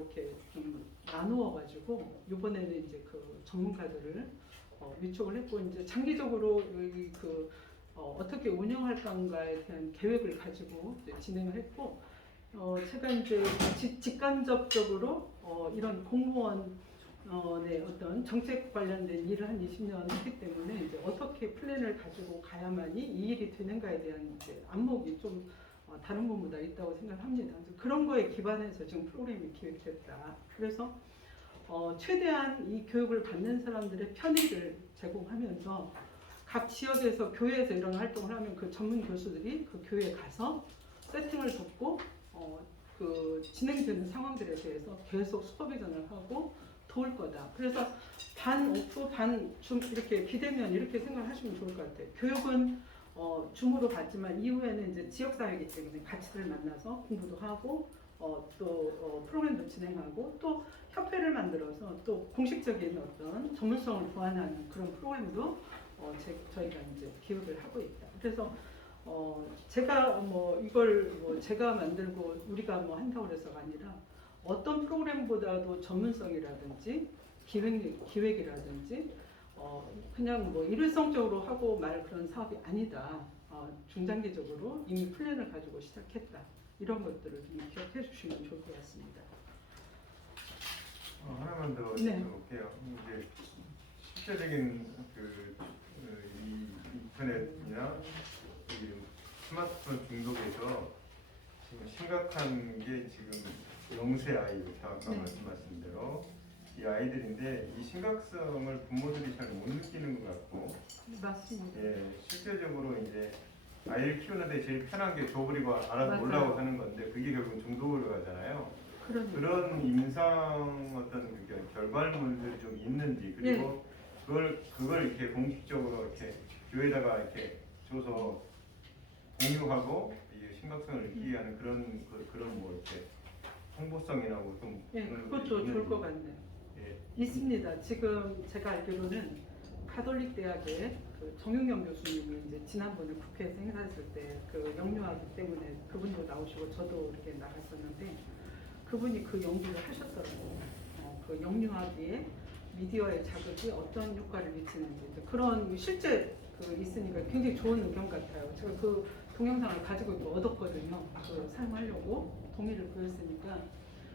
이렇게 좀 나누어 가지고 이번에는 이제 그 전문가들을 위촉을 했고 이제 장기적으로 여기 그 어떻게 운영할 건가에 대한 계획을 가지고 이제 진행을 했고 제가 이제 직간접적으로 이런 공무원 네, 어떤 정책 관련된 일을 한 20년 했기 때문에 이제 어떻게 플랜을 가지고 가야만이 이 일이 되는가에 대한 이제 안목이 좀 다른 분보다 있다고 생각합니다. 그런 거에 기반해서 지금 프로그램이 기획됐다. 그래서 최대한 이 교육을 받는 사람들의 편의를 제공하면서 각 지역에서 교회에서 이런 활동을 하면 그 전문 교수들이 그 교회에 가서 세팅을 돕고 그 진행되는 상황들에 대해서 계속 슈퍼비전을 하고 도울 거다. 그래서 반 오프 반 줌 이렇게 비대면 이렇게 생각하시면 좋을 것 같아요. 교육은 줌으로 받지만 이후에는 이제 지역사회이기 때문에 같이들 만나서 공부도 하고 프로그램도 진행하고 또 협회를 만들어서 또 공식적인 어떤 전문성을 보완하는 그런 프로그램도 저희가 이제 기획을 하고 있다. 그래서 제가 이걸 제가 만들고 우리가 한다고 해서가 아니라 어떤 프로그램보다도 전문성이라든지 기획이라든지 그냥 일회성적으로 하고 말 그런 사업이 아니다. 중장기적으로 이미 플랜을 가지고 시작했다. 이런 것들을 좀 기억해 주시면 좋을 것 같습니다. 하나만 더 네. 여쭤볼게요. 이제 실제적인 이 인터넷이나 이 스마트폰 중독에서 지금 심각한 게 지금 영세 아이들, 아까 네. 말씀하신 대로 이 아이들인데 이 심각성을 부모들이 잘 못 느끼는 것 같고, 맞습니다. 예, 실제적으로 이제 아이를 키우는데 제일 편한 게 줘버리고 알아서 맞아요. 올라오고 하는 건데 그게 결국은 중독으로 가잖아요. 그러니까. 그런 임상 어떤 결과물들이 좀 있는지, 그리고 그걸 이렇게 공식적으로 이렇게 교회에다가 이렇게 줘서 공유하고 이게 심각성을 느끼게 하는 그런 이렇게 홍보성이나 좀 그것도 좋을 것 같네요. 예. 있습니다. 지금 제가 알기로는 가톨릭 대학의 정용영 교수님이 이제 지난번에 국회에서 행사했을 때 영유아기 때문에 그분도 나오시고 저도 이렇게 나갔었는데 그분이 그 연구를 하셨더라고요. 그 영유아기의 미디어의 자극이 어떤 효과를 미치는지 그런 실제 있으니까 굉장히 좋은 의견 같아요. 제가 그 동영상을 가지고 있고 얻었거든요. 사용하려고 동의를 구했으니까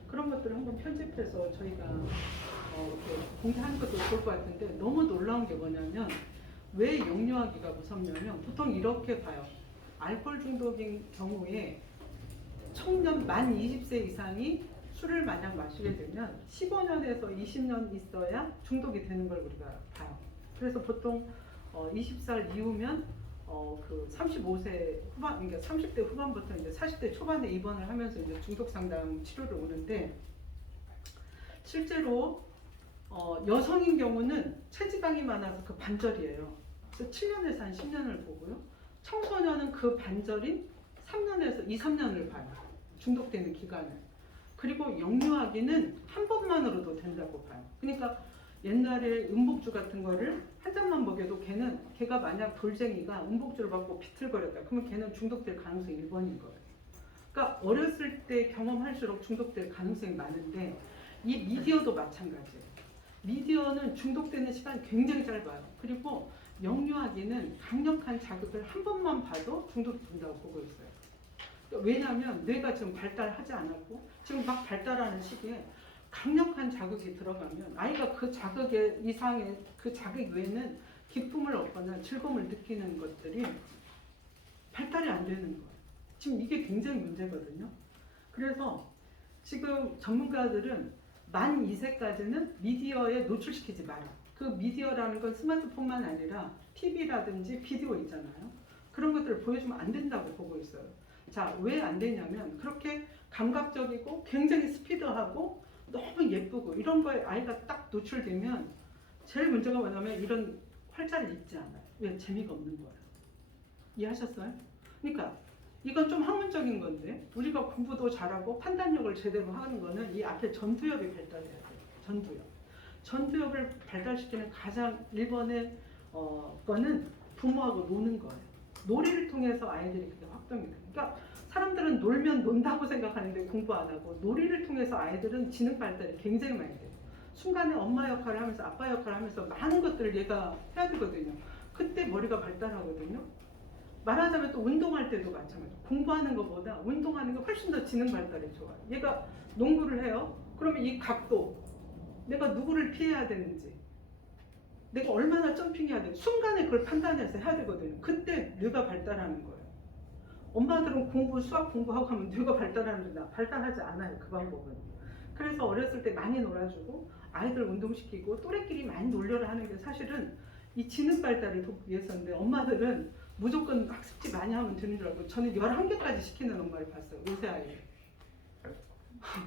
그런 것들을 한번 편집해서 저희가 이렇게 공개하는 것도 좋을 것 같은데 너무 놀라운 게 뭐냐면 왜 영유아기가 무섭냐면 보통 이렇게 봐요. 알코올 중독인 경우에 청년 만 20세 이상이 술을 만약 마시게 되면 15년에서 20년 있어야 중독이 되는 걸 우리가 봐요. 그래서 보통 20살 이후면 35세 후반, 그러니까 30대 후반부터 이제 40대 초반에 입원을 하면서 이제 중독 상담 치료를 오는데 실제로 여성인 경우는 체지방이 많아서 그 반절이에요. 그래서 7년에서 한 10년을 보고요. 청소년은 그 반절인 3년에서 2, 3년을 봐요. 중독되는 기간을. 그리고 영유아기는 한 번만으로도 된다고 봐요. 그러니까 옛날에 음복주 같은 거를 한 잔만 먹여도 걔가 만약 돌쟁이가 음복주를 받고 비틀거렸다. 그러면 걔는 중독될 가능성이 1번인 거예요. 그러니까 어렸을 때 경험할수록 중독될 가능성이 많은데 이 미디어도 마찬가지예요. 미디어는 중독되는 시간이 굉장히 짧아요. 그리고 영유아기는 강력한 자극을 한 번만 봐도 중독된다고 보고 있어요. 왜냐하면 뇌가 지금 발달하지 않았고 지금 막 발달하는 시기에 강력한 자극이 들어가면 아이가 그 자극의 이상의 그 자극 외에는 기쁨을 얻거나 즐거움을 느끼는 것들이 발달이 안 되는 거예요. 지금 이게 굉장히 문제거든요. 그래서 지금 전문가들은 만 2세까지는 미디어에 노출시키지 마라. 그 미디어라는 건 스마트폰만 아니라 TV라든지 비디오 있잖아요. 그런 것들을 보여주면 안 된다고 보고 있어요. 자, 왜 안 되냐면 그렇게 감각적이고 굉장히 스피드하고 너무 예쁘고 이런 거에 아이가 딱 노출되면 제일 문제가 뭐냐면 이런 활자를 입지 않아요. 왜? 재미가 없는 거예요. 이해하셨어요? 그러니까 이건 좀 학문적인 건데 우리가 공부도 잘하고 판단력을 제대로 하는 거는 이 앞에 전두엽이 발달해야 돼요. 전두엽을 발달시키는 가장 1번의 거는 부모하고 노는 거예요. 놀이를 통해서 아이들이 그게 확정이 돼요. 그러니까 사람들은 놀면 논다고 생각하는데 공부 안 하고 놀이를 통해서 아이들은 지능 발달이 굉장히 많이 돼요. 순간에 엄마 역할을 하면서 아빠 역할을 하면서 많은 것들을 얘가 해야 되거든요. 그때 머리가 발달하거든요. 말하자면 또 운동할 때도 마찬가지예요. 공부하는 것보다 운동하는 게 훨씬 더 지능 발달이 좋아요. 얘가 농구를 해요. 그러면 이 각도, 내가 누구를 피해야 되는지, 내가 얼마나 점핑해야 되는지 순간에 그걸 판단해서 해야 되거든요. 그때 뇌가 발달하는 거예요. 엄마들은 수학 공부하고 하면 뇌가 발달하는데 발달하지 않아요. 그 방법은. 그래서 어렸을 때 많이 놀아주고 아이들 운동시키고 또래끼리 많이 놀려라 하는 게 사실은 이 지능 발달을 위해서인데 엄마들은 무조건 학습지 많이 하면 되는 줄 알고 저는 11개까지 시키는 엄마를 봤어요. 5세 아이를.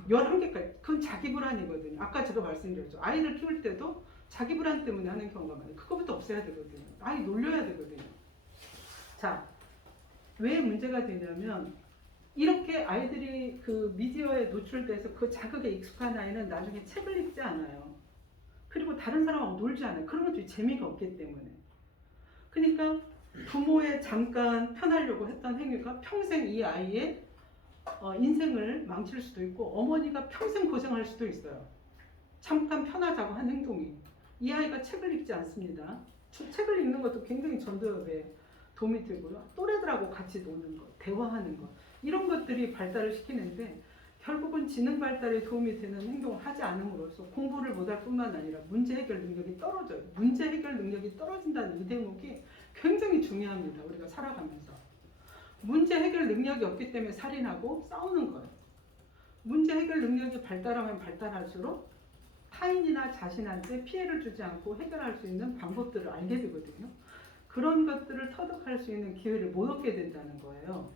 11개까지. 그건 자기 불안이거든요. 아까 제가 말씀드렸죠. 아이를 키울 때도 자기 불안 때문에 하는 경우가 많아요. 그거부터 없애야 되거든요. 아이 놀려야 되거든요. 자, 왜 문제가 되냐면 이렇게 아이들이 그 미디어에 노출돼서 그 자극에 익숙한 아이는 나중에 책을 읽지 않아요. 그리고 다른 사람하고 놀지 않아요. 그런 것들이 재미가 없기 때문에. 그러니까 부모의 잠깐 편하려고 했던 행위가 평생 이 아이의 인생을 망칠 수도 있고 어머니가 평생 고생할 수도 있어요. 잠깐 편하자고 한 행동이. 이 아이가 책을 읽지 않습니다. 책을 읽는 것도 굉장히 전도협에 도움이 되고요. 또래들하고 같이 노는 것, 대화하는 것 이런 것들이 발달을 시키는데 결국은 지능 발달에 도움이 되는 행동을 하지 않음으로써 공부를 못할 뿐만 아니라 문제 해결 능력이 떨어져요. 문제 해결 능력이 떨어진다는 이 대목이 굉장히 중요합니다. 우리가 살아가면서. 문제 해결 능력이 없기 때문에 살인하고 싸우는 거예요. 문제 해결 능력이 발달하면 발달할수록 타인이나 자신한테 피해를 주지 않고 해결할 수 있는 방법들을 알게 되거든요. 그런 것들을 터득할 수 있는 기회를 못 얻게 된다는 거예요.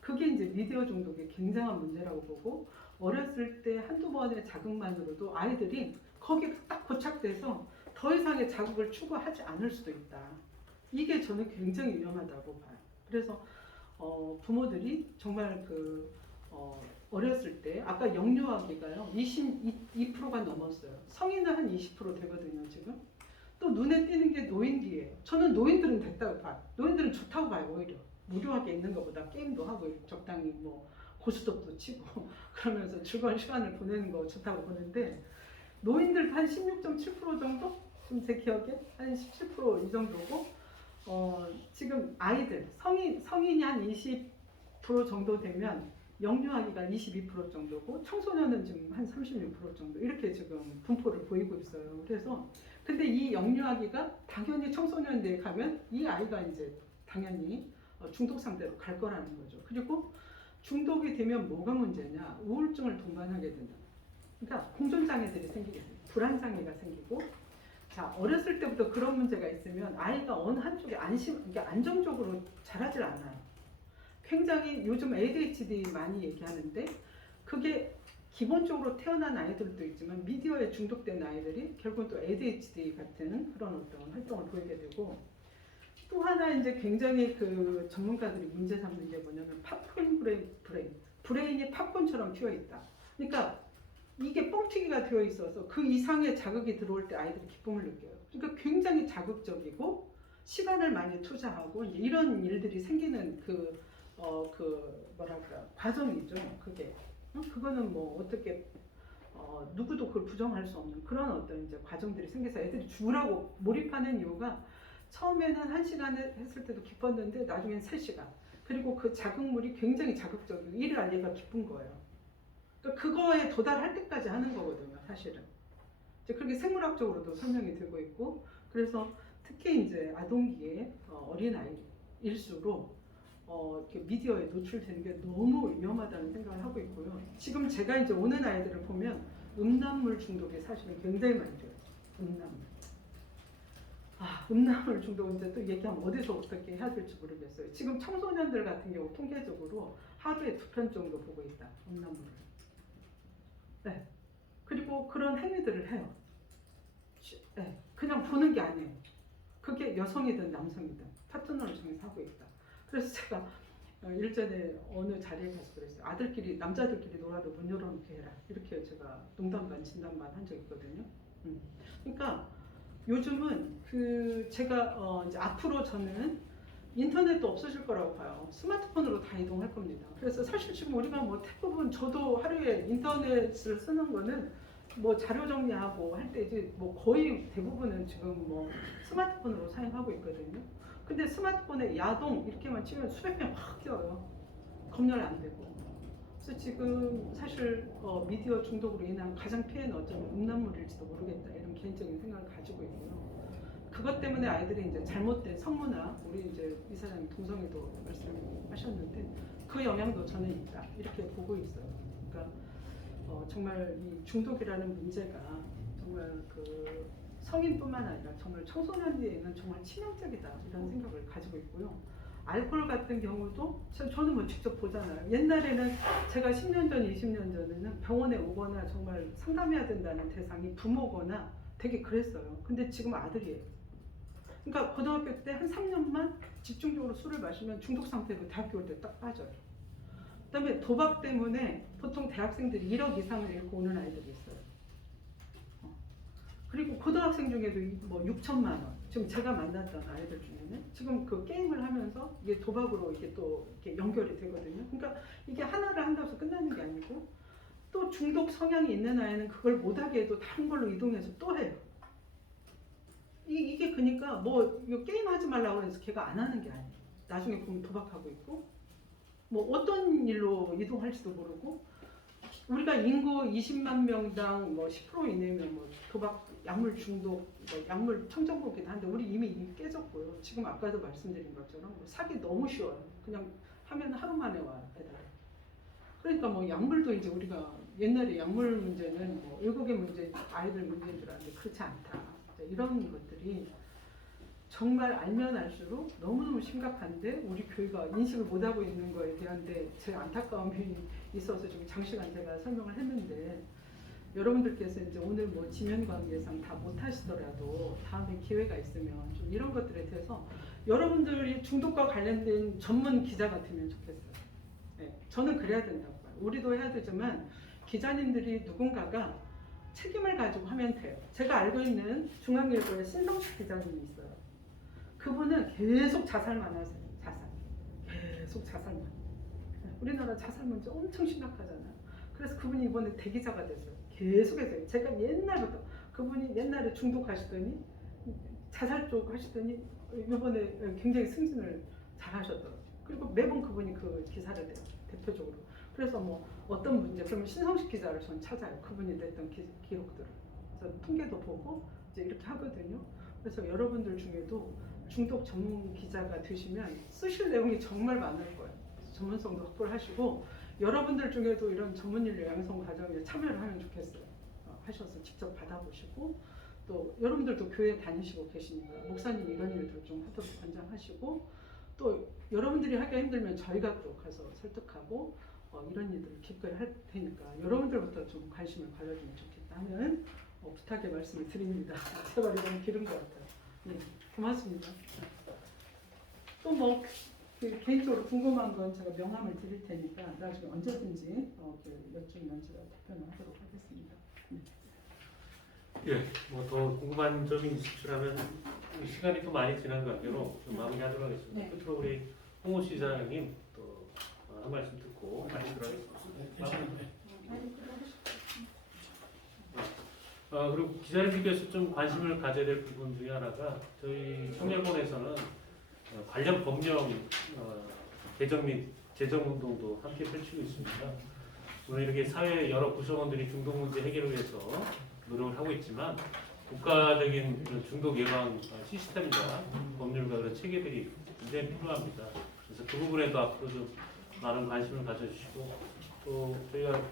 그게 이제 미디어 중독의 굉장한 문제라고 보고 어렸을 때 한두 번의 자극만으로도 아이들이 거기에 딱 고착돼서 더 이상의 자극을 추구하지 않을 수도 있다. 이게 저는 굉장히 위험하다고 봐요. 그래서 부모들이 정말 어렸을 때 아까 영유아기가요 22%가 넘었어요. 성인은 한 20% 되거든요 지금. 또 눈에 띄는 게 노인기예요. 저는 노인들은 됐다고 봐요. 노인들은 좋다고 봐요 오히려. 무료하게 있는 것보다 게임도 하고 적당히 뭐 고스톱도 치고 그러면서 즐거운 시간을 보내는 거 좋다고 보는데 노인들 한 16.7% 정도? 지금 제 기억에 한 17% 이 정도고 지금 아이들 성인이 한 20% 정도 되면 영유아기가 22% 정도고 청소년은 지금 한 36% 정도 이렇게 지금 분포를 보이고 있어요. 그래서 근데 이 영유아기가 당연히 청소년대에 가면 이 아이가 이제 당연히 중독 상태로 갈 거라는 거죠. 그리고 중독이 되면 뭐가 문제냐? 우울증을 동반하게 된다. 그러니까 공존장애들이 생기게 돼요. 불안장애가 생기고 자 어렸을 때부터 그런 문제가 있으면 아이가 어느 한쪽에 그러니까 안정적으로 자라질 않아요. 굉장히 요즘 ADHD 많이 얘기하는데 그게 기본적으로 태어난 아이들도 있지만 미디어에 중독된 아이들이 결국은 또 ADHD 같은 그런 어떤 활동을 보이게 되고 또 하나 이제 굉장히 그 전문가들이 문제 삼는 게 뭐냐면 팝콘 브레인이 팝콘처럼 튀어 있다. 그러니까 이게 뻥튀기가 되어 있어서 그 이상의 자극이 들어올 때 아이들이 기쁨을 느껴요. 그러니까 굉장히 자극적이고 시간을 많이 투자하고 이제 이런 일들이 생기는 뭐랄까 과정이죠. 그게 그거는 뭐 어떻게 누구도 그걸 부정할 수 없는 그런 어떤 이제 과정들이 생겨서 애들이 죽으라고 몰입하는 이유가 처음에는 1시간을 했을 때도 기뻤는데 나중엔 3시간 그리고 그 자극물이 굉장히 자극적이고 이를 알리가 기쁜 거예요. 그러니까 그거에 도달할 때까지 하는 거거든요, 사실은. 이제 그렇게 생물학적으로도 설명이 되고 있고, 그래서 특히 이제 아동기에 어린 아이일수록 이렇게 미디어에 노출되는 게 너무 위험하다는 생각을 하고 있고요. 지금 제가 이제 오는 아이들을 보면 음란물 중독이 사실은 굉장히 많이 돼요. 음란물. 음란물 중독은 이제 또 얘기하면 어디서 어떻게 해야 될지 모르겠어요. 지금 청소년들 같은 경우 통계적으로 하루에 2편 정도 보고 있다. 음란물을. 네. 그리고 그런 행위들을 해요. 네. 그냥 보는 게 아니에요. 그게 여성이든 남성이든 파트너를 정해서 하고 있다. 그래서 제가 일전에 어느 자리에 가서 그랬어요. 남자들끼리 놀아도 문 열어놓게 해라. 이렇게 제가 농담 반 진담 반 한 적이 있거든요. 그러니까 요즘은 제가 이제 앞으로 저는 인터넷도 없어질 거라고 봐요. 스마트폰으로 다 이동할 겁니다. 그래서 사실 지금 우리가 뭐 대부분 저도 하루에 인터넷을 쓰는 거는 뭐 자료 정리하고 할 때지 뭐 거의 대부분은 지금 뭐 스마트폰으로 사용하고 있거든요. 근데 스마트폰에 야동 이렇게만 치면 수백 명 확 뛰어요. 검열 안 되고. 그래서 지금 사실 미디어 중독으로 인한 가장 피해는 어쩌면 음란물일지도 모르겠다 이런 개인적인 생각을 가지고 있고요. 그것 때문에 아이들이 이제 잘못된 성문화, 우리 이제 이사장님 동성애도 말씀하셨는데 그 영향도 저는 있다 이렇게 보고 있어요. 그러니까 정말 이 중독이라는 문제가 정말 그 성인뿐만 아니라 정말 청소년기에는 정말 치명적이다 이런 생각을 가지고 있고요. 알코올 같은 경우도 저는 뭐 직접 보잖아요. 옛날에는 제가 10년 전, 20년 전에는 병원에 오거나 정말 상담해야 된다는 대상이 부모거나 되게 그랬어요. 근데 지금 아들이에요. 그러니까 고등학교 때 한 3년만 집중적으로 술을 마시면 중독 상태로 대학교 올 때 딱 빠져요. 그다음에 도박 때문에 보통 대학생들이 1억 이상을 잃고 오는 아이들이 있어요. 그리고 고등학생 중에도 뭐 6천만 원. 지금 제가 만났던 아이들 중에는 지금 그 게임을 하면서 이게 도박으로 이게 또 이렇게 연결이 되거든요. 그러니까 이게 하나를 한다고 해서 끝나는 게 아니고 또 중독 성향이 있는 아이는 그걸 못하게 해도 다른 걸로 이동해서 또 해요. 이게 그러니까 뭐 이거 게임 하지 말라고 해서 걔가 안 하는 게 아니에요. 나중에 보면 도박하고 있고 뭐 어떤 일로 이동할지도 모르고 우리가 인구 20만 명당 뭐 10% 이내면 뭐 도박 약물 중독 뭐 약물 청정국이긴 한데 우리 이미 깨졌고요. 지금 아까도 말씀드린 것처럼 뭐 사기 너무 쉬워요. 그냥 하면 하루 만에 와요. 배달. 그러니까 뭐 약물도 이제 우리가 옛날에 약물 문제는 뭐 외국의 문제, 아이들 문제인 줄 알았는데 그렇지 않다. 이런 것들이 정말 알면 알수록 너무너무 심각한데 우리 교회가 인식을 못하고 있는 거에 대한 제 안타까움이 있어서 좀 장시간 제가 설명을 했는데 여러분들께서 이제 오늘 뭐 지면관계상 다 못하시더라도 다음에 기회가 있으면 좀 이런 것들에 대해서 여러분들이 중독과 관련된 전문 기자가 되면 좋겠어요. 네, 저는 그래야 된다고 봐요. 우리도 해야 되지만 기자님들이 누군가가 책임을 가지고 하면 돼요. 제가 알고 있는 중앙일보의 신성식 기자님이 있어요. 그분은 계속 자살만 하세요. 계속 자살만. 우리나라 자살 문제 엄청 심각하잖아요. 그래서 그분이 이번에 대기자가 됐어요. 계속해서 제가 옛날부터 그분이 옛날에 중독하시더니 자살 쪽 하시더니 이번에 굉장히 승진을 잘 하셨더라고요. 그리고 매번 그분이 그 기사를 내요. 대표적으로. 그래서 뭐 어떤 문제 그러면 신성식 기자를 전 찾아요. 그분이 냈던 기록들을. 그래서 통계도 보고 이제 이렇게 하거든요. 그래서 여러분들 중에도 중독 전문 기자가 되시면 쓰실 내용이 정말 많을 거예요. 전문성도 확보를 하시고 여러분들 중에도 이런 전문인력 양성 과정에 참여를 하면 좋겠어요. 하셔서 직접 받아보시고 또 여러분들도 교회 다니시고 계시니까 목사님 이런 일들 좀 하도록 권장하시고 또 여러분들이 하기가 힘들면 저희가 또 가서 설득하고 이런 일들을 기꺼이 할 테니까 여러분들부터 좀 관심을 가져주면 좋겠다는 부탁의 말씀을 드립니다. 제 말이 너무 길은 것 같아요. 네, 고맙습니다. 또 뭐 개인적으로 궁금한 건 제가 명함을 드릴 테니까 나중에 언제든지 여쭈면 제가 답변을 하도록 하겠습니다. 네. 예, 뭐 더 궁금한 점이 있으시라면 시간이 또 많이 지난 관계로 좀 마무리하도록 하겠습니다. 네. 끝으로 우리 홍호 시장님 또 한 말씀 듣고 마치도록 하겠습니다. 그리고 기자님께서 좀 관심을 가져야 될 부분 중에 하나가 저희 청년본에서는 관련 법령 개정 및 제정 운동도 함께 펼치고 있습니다. 오늘 이렇게 사회 여러 구성원들이 중독 문제 해결을 위해서 노력을 하고 있지만 국가적인 이런 중독 예방 시스템과 법률과 그런 체계들이 굉장히 필요합니다. 그래서 그 부분에도 앞으로 좀 많은 관심을 가져주시고 또 저희가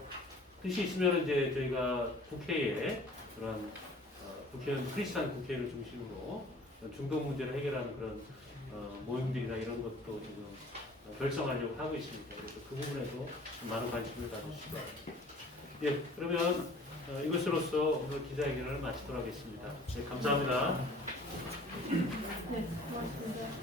뜻이 있으면 이제 저희가 국회에 그런 국회의원 크리스찬 국회를 중심으로 중독 문제를 해결하는 그런 모임들이나 이런 것도 지금 결성하려고 하고 있습니다. 그래서 그 부분에도 좀 많은 관심을 가져주시기 바랍니다. 예, 그러면 이것으로서 오늘 기자회견을 마치도록 하겠습니다. 네, 감사합니다. 네, 고맙습니다.